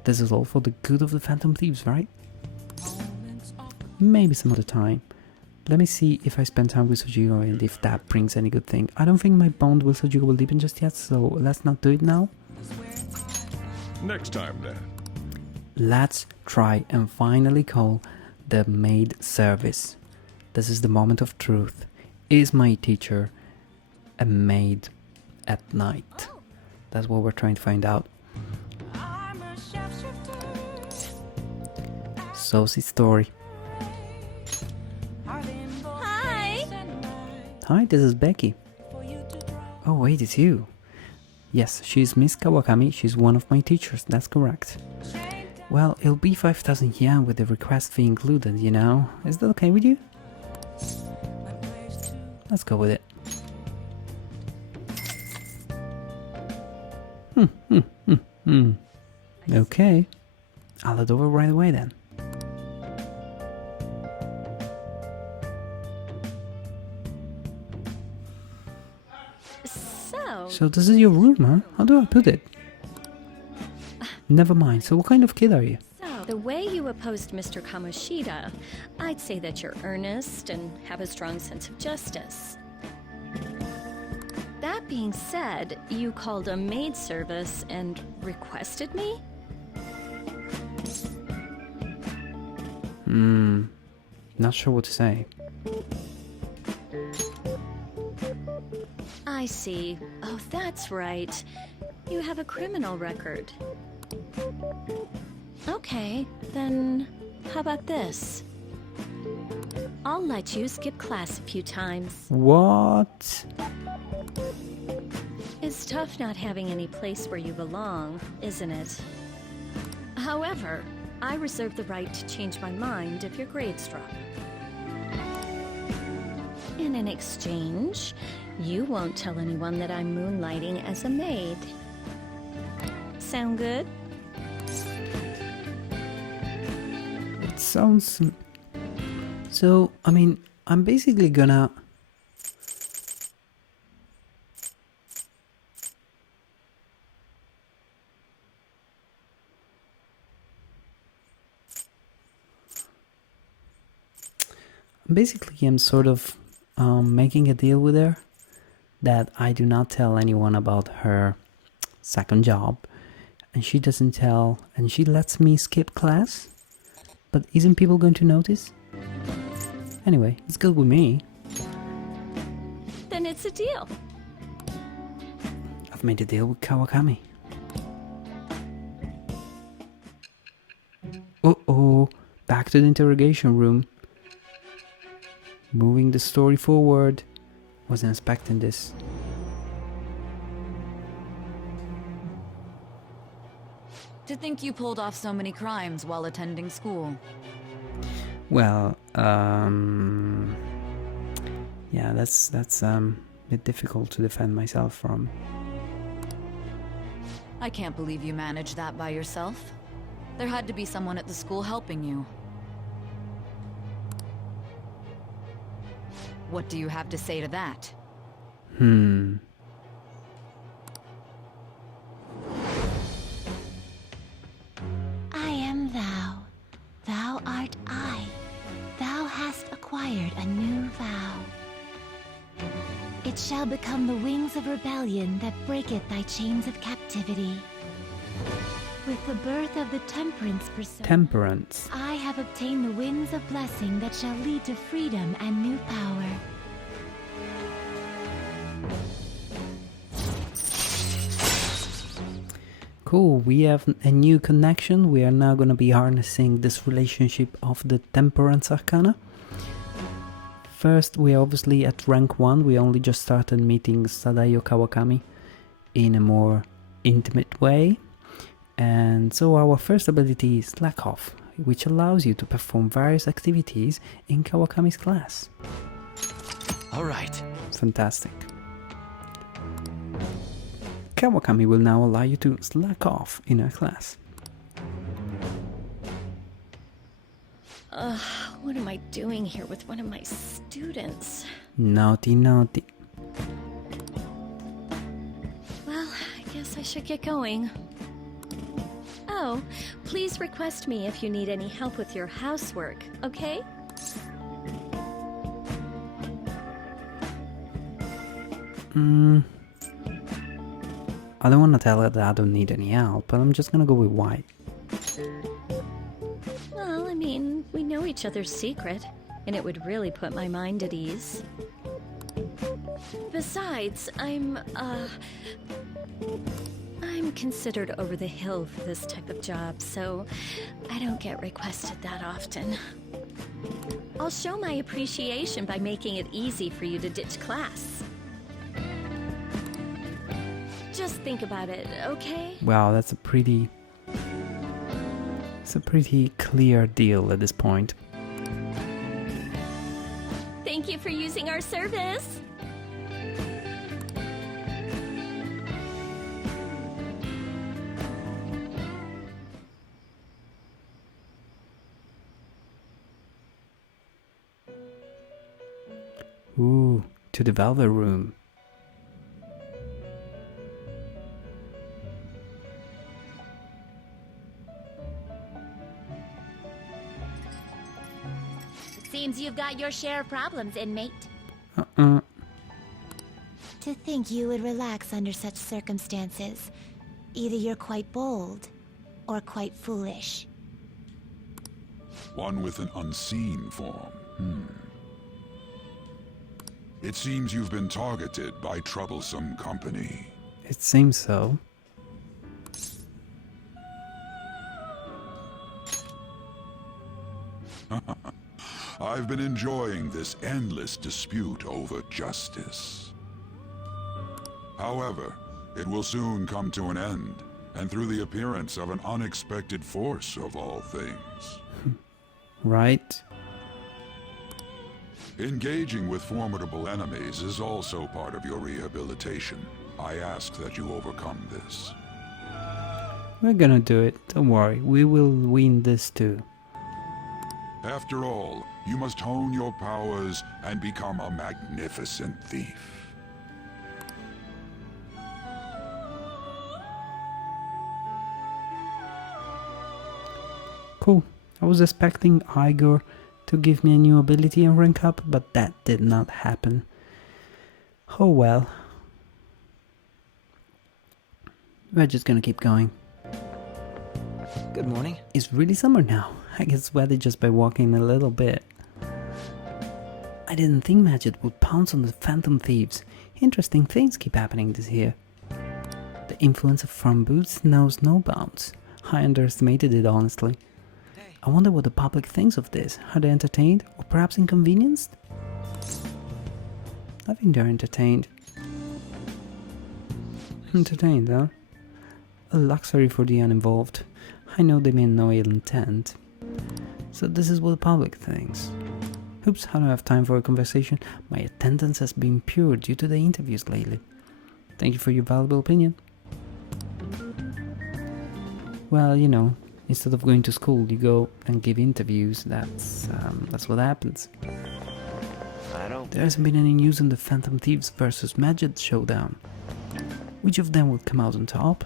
This is all for the good of the Phantom Thieves, right? Maybe some other time. Let me see if I spend time with Sojiro and if that brings any good thing. I don't think my bond with Sojiro will deepen just yet, so let's not do it now. Next time then. Let's try and finally call the maid service. This is the moment of truth. Is my teacher a maid at night? That's what we're trying to find out. So's story. Hi, this is Becky. Oh wait, it's you. Yes, she's Miss Kawakami, she's one of my teachers, that's correct. Well, it'll be 5,000 yen with the request fee included, you know. Is that okay with you? Let's go with it. Okay. I'll head over right away then. So, So this is your room, huh? How do I put it? Never mind. So what kind of kid are you? So, the way you opposed Mr. Kamoshida, I'd say that you're earnest and have a strong sense of justice. That being said, you called a maid service and requested me? Not sure what to say. I see. Oh, that's right. You have a criminal record. Okay, then how about this? I'll let you skip class a few times. What? It's tough not having any place where you belong, isn't it? However, I reserve the right to change my mind if your grades drop. In an exchange, you won't tell anyone that I'm moonlighting as a maid. Sound good? It sounds... So, I mean, I'm basically gonna... Basically, I'm sort of making a deal with her that I do not tell anyone about her second job, and she doesn't tell, and she lets me skip class. But isn't people going to notice? Anyway, it's good with me. Then it's a deal. I've made a deal with Kawakami. Uh-oh, back to the interrogation room. Moving the story forward. Wasn't expecting this. To think you pulled off so many crimes while attending school. Well, yeah, that's a bit difficult to defend myself from. I can't believe you managed that by yourself. There had to be someone at the school helping you. What do you have to say to that? I am thou. Thou art I. Thou hast acquired a new vow. It shall become the wings of rebellion that breaketh thy chains of captivity. With the birth of the temperance persona, Temperance. I have obtained the winds of blessing that shall lead to freedom and new power. Cool, we have a new connection. We are now going to be harnessing this relationship of the Temperance Arcana. First, we're obviously at rank 1. We only just started meeting Sadayo Kawakami in a more intimate way. And so our first ability is Slack Off, which allows you to perform various activities in Kawakami's class. Alright. Fantastic. Kawakami will now allow you to slack off in her class. What am I doing here with one of my students? Naughty, naughty. Well, I guess I should get going. Oh, please request me if you need any help with your housework, okay? I don't want to tell her that I don't need any help, but I'm just gonna go with white. Well, I mean, we know each other's secret, and it would really put my mind at ease. Besides, I'm considered over the hill for this type of job, so I don't get requested that often. I'll show my appreciation by making it easy for you to ditch class. Just think about it, okay? Wow, that's a pretty clear deal at this point. Thank you for using our service. Ooh, to the Velvet Room. Seems you've got your share of problems, inmate. Uh-uh. To think you would relax under such circumstances. Either you're quite bold, or quite foolish. One with an unseen form. It seems you've been targeted by troublesome company. It seems so. I've been enjoying this endless dispute over justice. However, it will soon come to an end, and through the appearance of an unexpected force of all things. Right? Engaging with formidable enemies is also part of your rehabilitation. I ask that you overcome this. We're gonna do it. Don't worry. We will win this too. After all, you must hone your powers and become a magnificent thief. Cool. I was expecting Igor to give me a new ability and rank up, but that did not happen. Oh well. We're just gonna keep going. Good morning. It's really summer now. I get sweaty just by walking a little bit. I didn't think Medjed would pounce on the Phantom Thieves. Interesting things keep happening this year. The influence of FromBOOT knows no bounds. I underestimated it, honestly. I wonder what the public thinks of this. Are they entertained or perhaps inconvenienced? I think they're entertained. Entertained, huh? A luxury for the uninvolved. I know they mean no ill intent. So this is what the public thinks. Oops, I don't have time for a conversation. My attendance has been pure due to the interviews lately. Thank you for your valuable opinion. Well, you know, instead of going to school, you go and give interviews. That's what happens. There hasn't been any news on the Phantom Thieves versus Medjed showdown. Which of them will come out on top?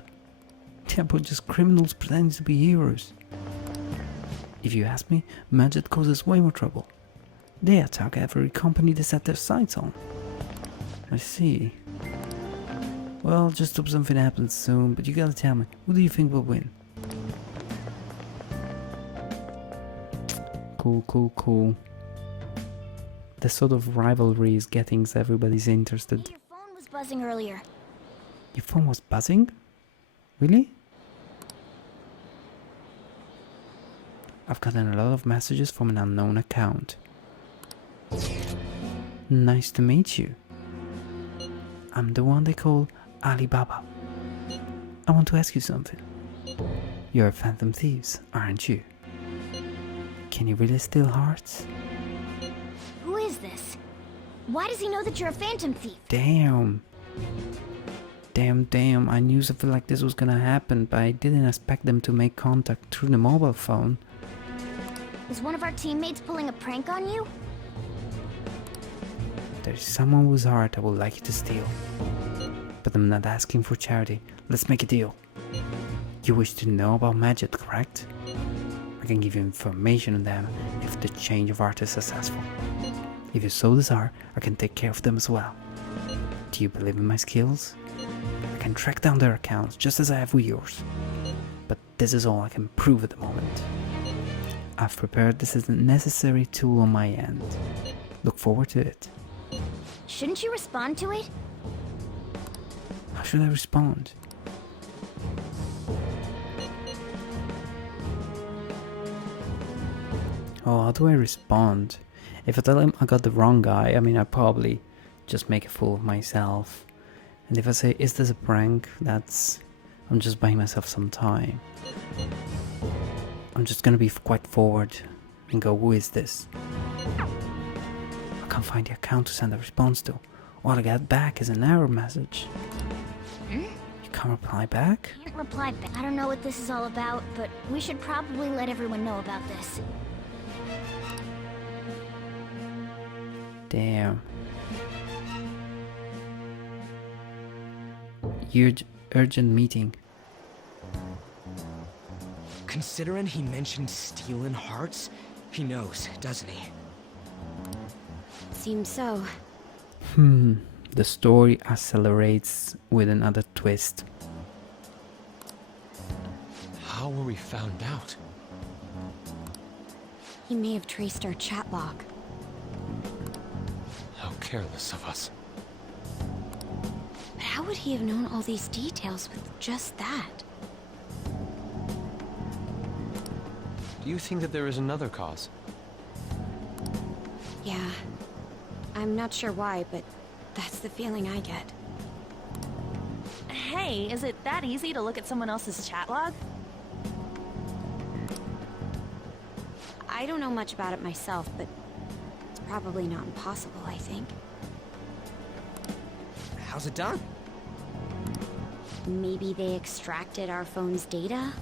They're both just criminals pretending to be heroes. If you ask me, Medjed causes way more trouble. They attack every company they set their sights on. I see. Well, just hope something happens soon, but you gotta tell me, who do you think will win? Cool. The sort of rivalry is getting everybody's interested. Your phone was buzzing earlier. Your phone was buzzing? Really? I've gotten a lot of messages from an unknown account. Nice to meet you. I'm the one they call Alibaba. I want to ask you something. You're Phantom Thieves, aren't you? Can you really steal hearts? Who is this? Why does he know that you're a Phantom Thief? Damn, I knew something like this was gonna happen, but I didn't expect them to make contact through the mobile phone. Is one of our teammates pulling a prank on you? There's someone whose heart I would like you to steal. But I'm not asking for charity. Let's make a deal. You wish to know about Medjed, correct? I can give you information on them if the change of heart is successful. If you so desire, I can take care of them as well. Do you believe in my skills? I can track down their accounts just as I have with yours. But this is all I can prove at the moment. I've prepared this as a necessary tool on my end. Look forward to it. Shouldn't you respond to it? How should I respond? Oh, how do I respond? If I tell him I got the wrong guy, I mean, I probably just make a fool of myself. And if I say, is this a prank? I'm just buying myself some time. I'm just gonna be quite forward and go, who is this? I can't find the account to send a response to. All I get back is an error message. You can't reply back? Can't reply back. I don't know what this is all about, but we should probably let everyone know about this. Damn. Urgent meeting. Considering he mentioned stealing hearts, he knows, doesn't he? Seems so. The story accelerates with another twist. How were we found out? He may have traced our chat log. How careless of us. But how would he have known all these details with just that? Do you think that there is another cause? Yeah. I'm not sure why, but that's the feeling I get. Hey, is it that easy to look at someone else's chat log? I don't know much about it myself, but it's probably not impossible, I think. How's it done? Maybe they extracted our phone's data?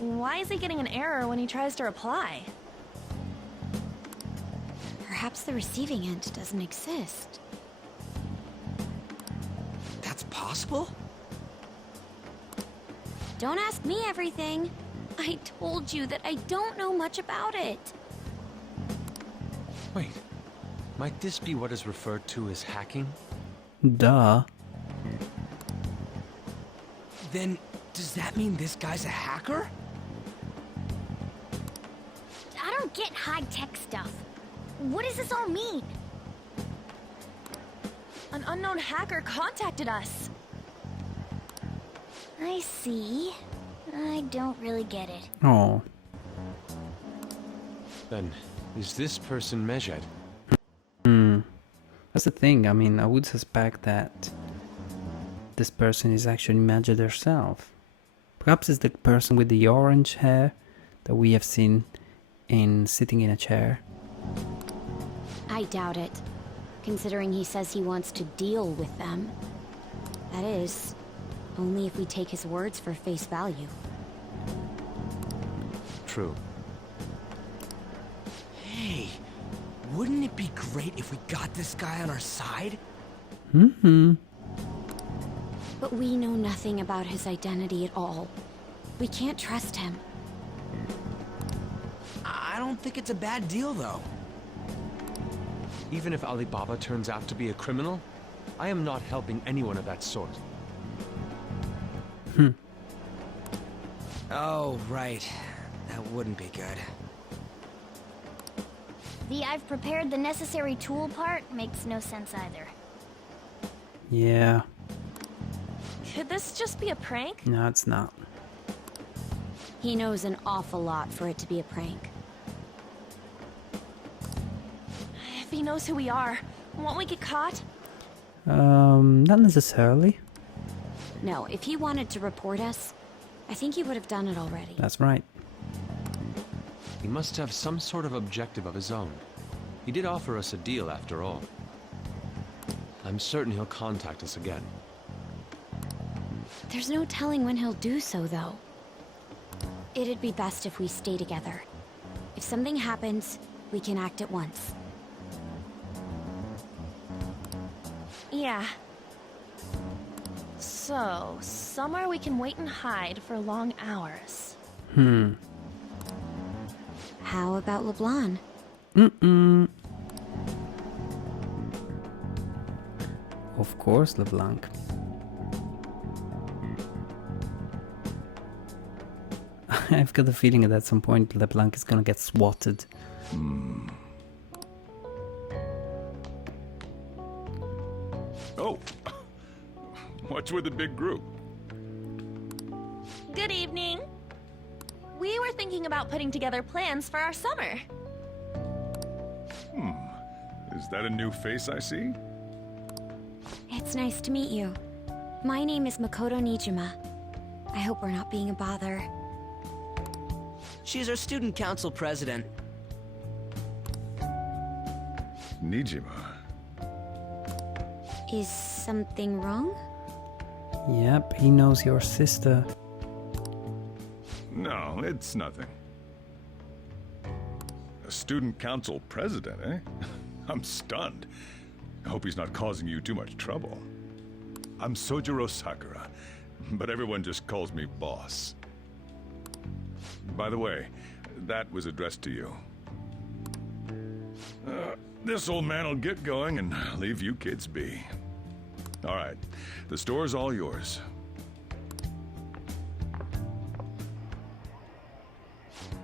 Why is he getting an error when he tries to reply? Perhaps the receiving end doesn't exist. That's possible? Don't ask me everything. I told you that I don't know much about it. Wait, might this be what is referred to as hacking? Duh. Then, does that mean this guy's a hacker? I don't get high-tech stuff. What does this all mean? An unknown hacker contacted us. I see. I don't really get it. Oh. Then, is this person Medjed? That's the thing. I mean, I would suspect that this person is actually Medjed herself. Perhaps it's the person with the orange hair that we have seen sitting in a chair. I doubt it, considering he says he wants to deal with them. That is, only if we take his words for face value. True. Hey, wouldn't it be great if we got this guy on our side? But we know nothing about his identity at all. We can't trust him. I don't think it's a bad deal, though. Even if Alibaba turns out to be a criminal, I am not helping anyone of that sort. Oh, right. That wouldn't be good. The I've prepared the necessary tool part makes no sense either. Yeah. Could this just be a prank? No, it's not. He knows an awful lot for it to be a prank. If he knows who we are, won't we get caught? Not necessarily. No, if he wanted to report us, I think he would have done it already. That's right. He must have some sort of objective of his own. He did offer us a deal after all. I'm certain he'll contact us again. There's no telling when he'll do so, though. It'd be best if we stay together. If something happens, we can act at once. Yeah. So, somewhere we can wait and hide for long hours. How about LeBlanc? Of course, LeBlanc. I've got the feeling that at some point LeBlanc is gonna get swatted. Oh, what's with the big group? Good evening. We were thinking about putting together plans for our summer. Is that a new face I see? It's nice to meet you. My name is Makoto Nijima. I hope we're not being a bother. She's our student council president. Nijima. Is something wrong? Yep, he knows your sister. No, it's nothing. A student council president, eh? I'm stunned. I hope he's not causing you too much trouble. I'm Sojiro Sakura, but everyone just calls me boss. By the way, that was addressed to you. This old man will get going and leave you kids be. All right, the store's all yours.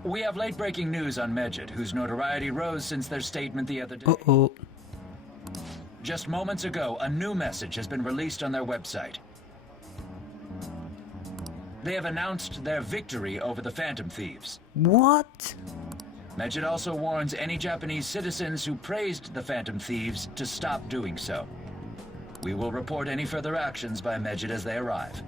We have late-breaking news on Medjed, whose notoriety rose since their statement the other day. Uh-oh. Just moments ago, a new message has been released on their website. They have announced their victory over the Phantom Thieves. What? Medjed also warns any Japanese citizens who praised the Phantom Thieves to stop doing so. We will report any further actions by Medjed as they arrive.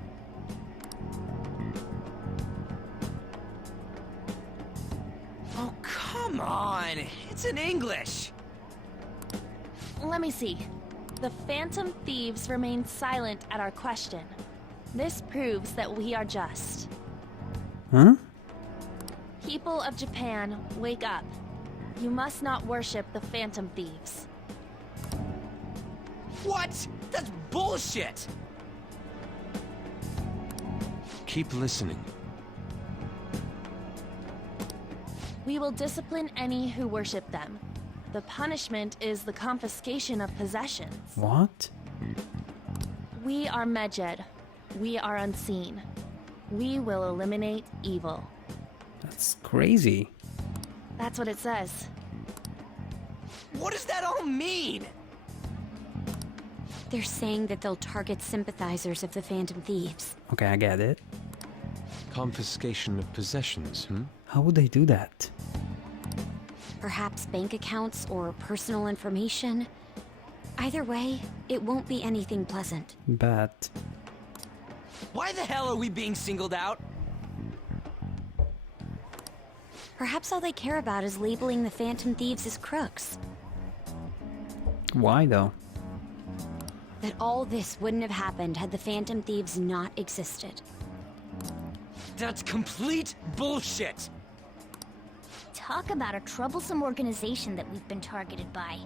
Oh, come on! It's in English! Let me see. The Phantom Thieves remain silent at our question. This proves that we are just. Huh? People of Japan, wake up. You must not worship the Phantom Thieves. What? That's bullshit! Keep listening. We will discipline any who worship them. The punishment is the confiscation of possessions. What? We are Medjed. We are unseen. We will eliminate evil. That's crazy. That's what it says. What does that all mean? They're saying that they'll target sympathizers of the Phantom Thieves. Okay, I get it. Confiscation of possessions, How would they do that? Perhaps bank accounts or personal information. Either way, it won't be anything pleasant. But... Why the hell are we being singled out? Perhaps all they care about is labeling the Phantom Thieves as crooks. why though? That all this wouldn't have happened had the Phantom Thieves not existed. That's complete bullshit! Talk about a troublesome organization that we've been targeted by.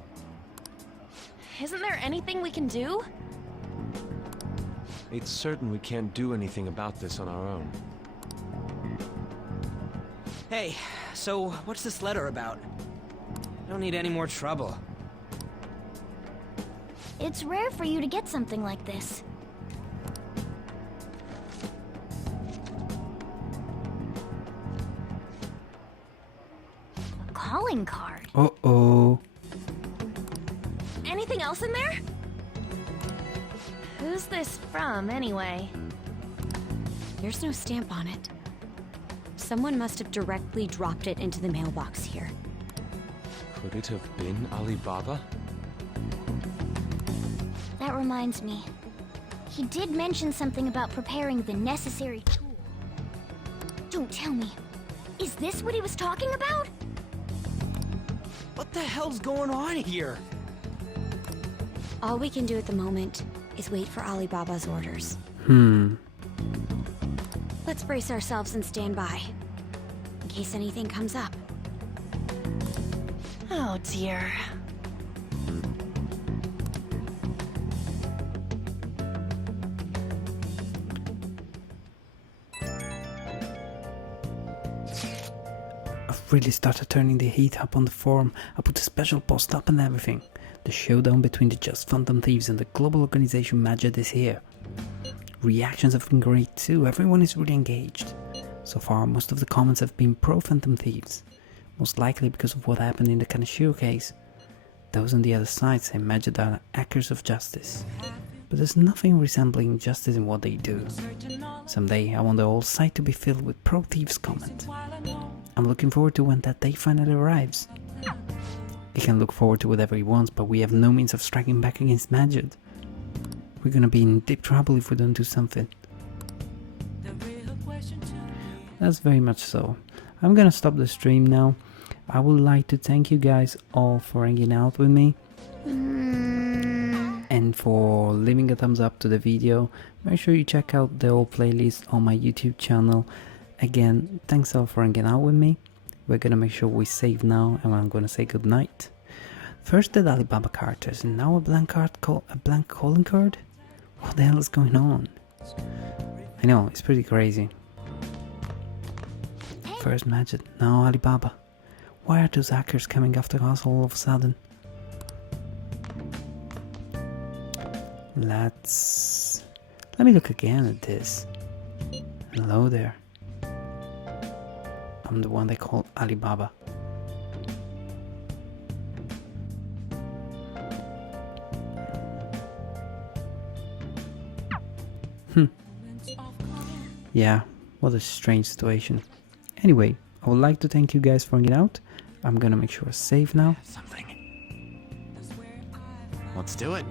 Isn't there anything we can do? It's certain we can't do anything about this on our own. Hey, so what's this letter about? I don't need any more trouble. It's rare for you to get something like this. A calling card. Uh-oh. Anything else in there? Who's this from, anyway? There's no stamp on it. Someone must have directly dropped it into the mailbox here. Could it have been Alibaba? That reminds me. He did mention something about preparing the necessary tool. Don't tell me. Is this what he was talking about? What the hell's going on here? All we can do at the moment is wait for Alibaba's orders. Let's brace ourselves and stand by, in case anything comes up. Oh dear. I've really started turning the heat up on the forum. I put a special post up and everything. The showdown between the Just Phantom Thieves and the global organization Medjed is here. Reactions have been great too, everyone is really engaged. So far, most of the comments have been pro Phantom Thieves, most likely because of what happened in the Kaneshiro case. Those on the other side say Medjed are actors of justice, but there's nothing resembling justice in what they do. Someday, I want the whole site to be filled with pro thieves comment. I'm looking forward to when that day finally arrives. He can look forward to whatever he wants, but we have no means of striking back against Medjed. We're gonna be in deep trouble if we don't do something. That's very much so. I'm gonna stop the stream now. I would like to thank you guys all for hanging out with me. And for leaving a thumbs up to the video. Make sure you check out the whole playlist on my YouTube channel. Again, thanks all for hanging out with me. We're gonna make sure we save now, and I'm gonna say goodnight. First the Alibaba characters, and now a blank calling card? What the hell is going on? I know, it's pretty crazy. First Medjed, now Alibaba. Why are those hackers coming after us all of a sudden? Let me look again at this. Hello there. I'm the one they call Alibaba. Yeah, what a strange situation. Anyway, I would like to thank you guys for hanging out. I'm gonna make sure I save now. Something. Let's do it.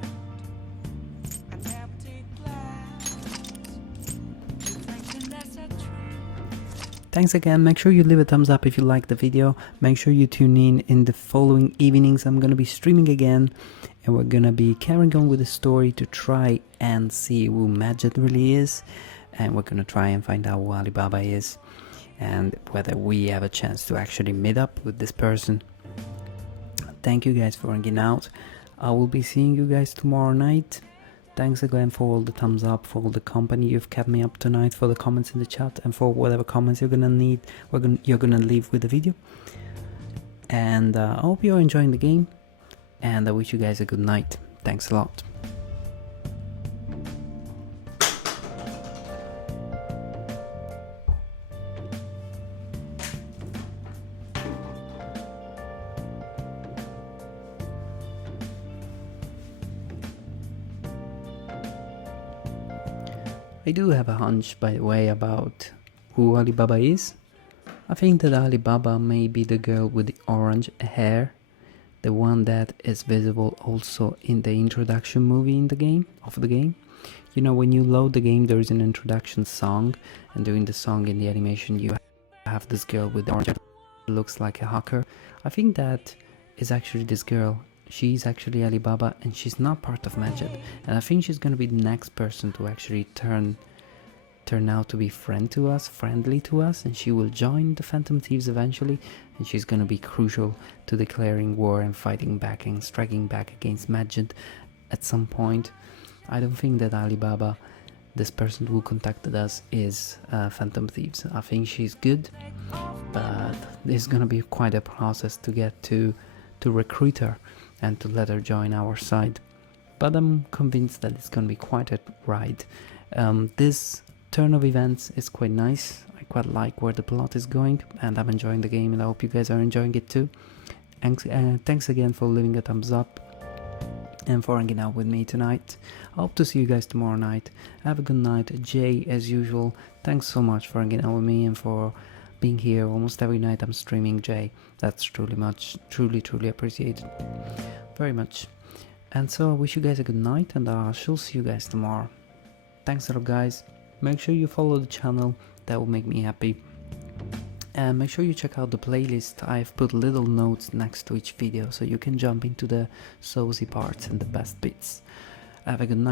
Thanks again. Make sure you leave a thumbs up if you liked the video. Make sure you tune in the following evenings. I'm gonna be streaming again, and we're gonna be carrying on with the story to try and see who Medjed really is, and we're gonna try and find out who Alibaba is, and whether we have a chance to actually meet up with this person. Thank you guys for hanging out. I will be seeing you guys tomorrow night. Thanks again for all the thumbs up, for all the company you've kept me up tonight, for the comments in the chat, and for whatever comments you're gonna leave with the video. And I hope you're enjoying the game, and I wish you guys a good night. Thanks a lot. I do have a hunch, by the way, about who Alibaba is. I think that Alibaba may be the girl with the orange hair, the one that is visible also in the introduction movie in the game, You know, when you load the game, there is an introduction song, and during the song in the animation, you have this girl with the orange hair who looks like a hacker. I think that is actually this girl. She's actually Alibaba, and she's not part of Medjed, and I think she's gonna be the next person to actually turn out to be friendly to us, and she will join the Phantom Thieves eventually, and she's gonna be crucial to declaring war and fighting back and striking back against Medjed at some point. I don't think that Alibaba, this person who contacted us, is Phantom Thieves. I think she's good, but it's gonna be quite a process to get to recruit her and to let her join our side, but I'm convinced that it's gonna be quite a ride. This turn of events is quite nice. I quite like where the plot is going, and I'm enjoying the game, and I hope you guys are enjoying it too. Thanks again for leaving a thumbs up and for hanging out with me tonight. I hope to see you guys tomorrow night. Have a good night. Jay, as usual, thanks so much for hanging out with me and for being here almost every night. I'm streaming, Jay. That's truly appreciated, very much. And so I wish you guys a good night, and I shall see you guys tomorrow. Thanks a lot, guys. Make sure you follow the channel, that will make me happy. And make sure you check out the playlist. I've put little notes next to each video, so you can jump into the saucy parts and the best bits. Have a good night.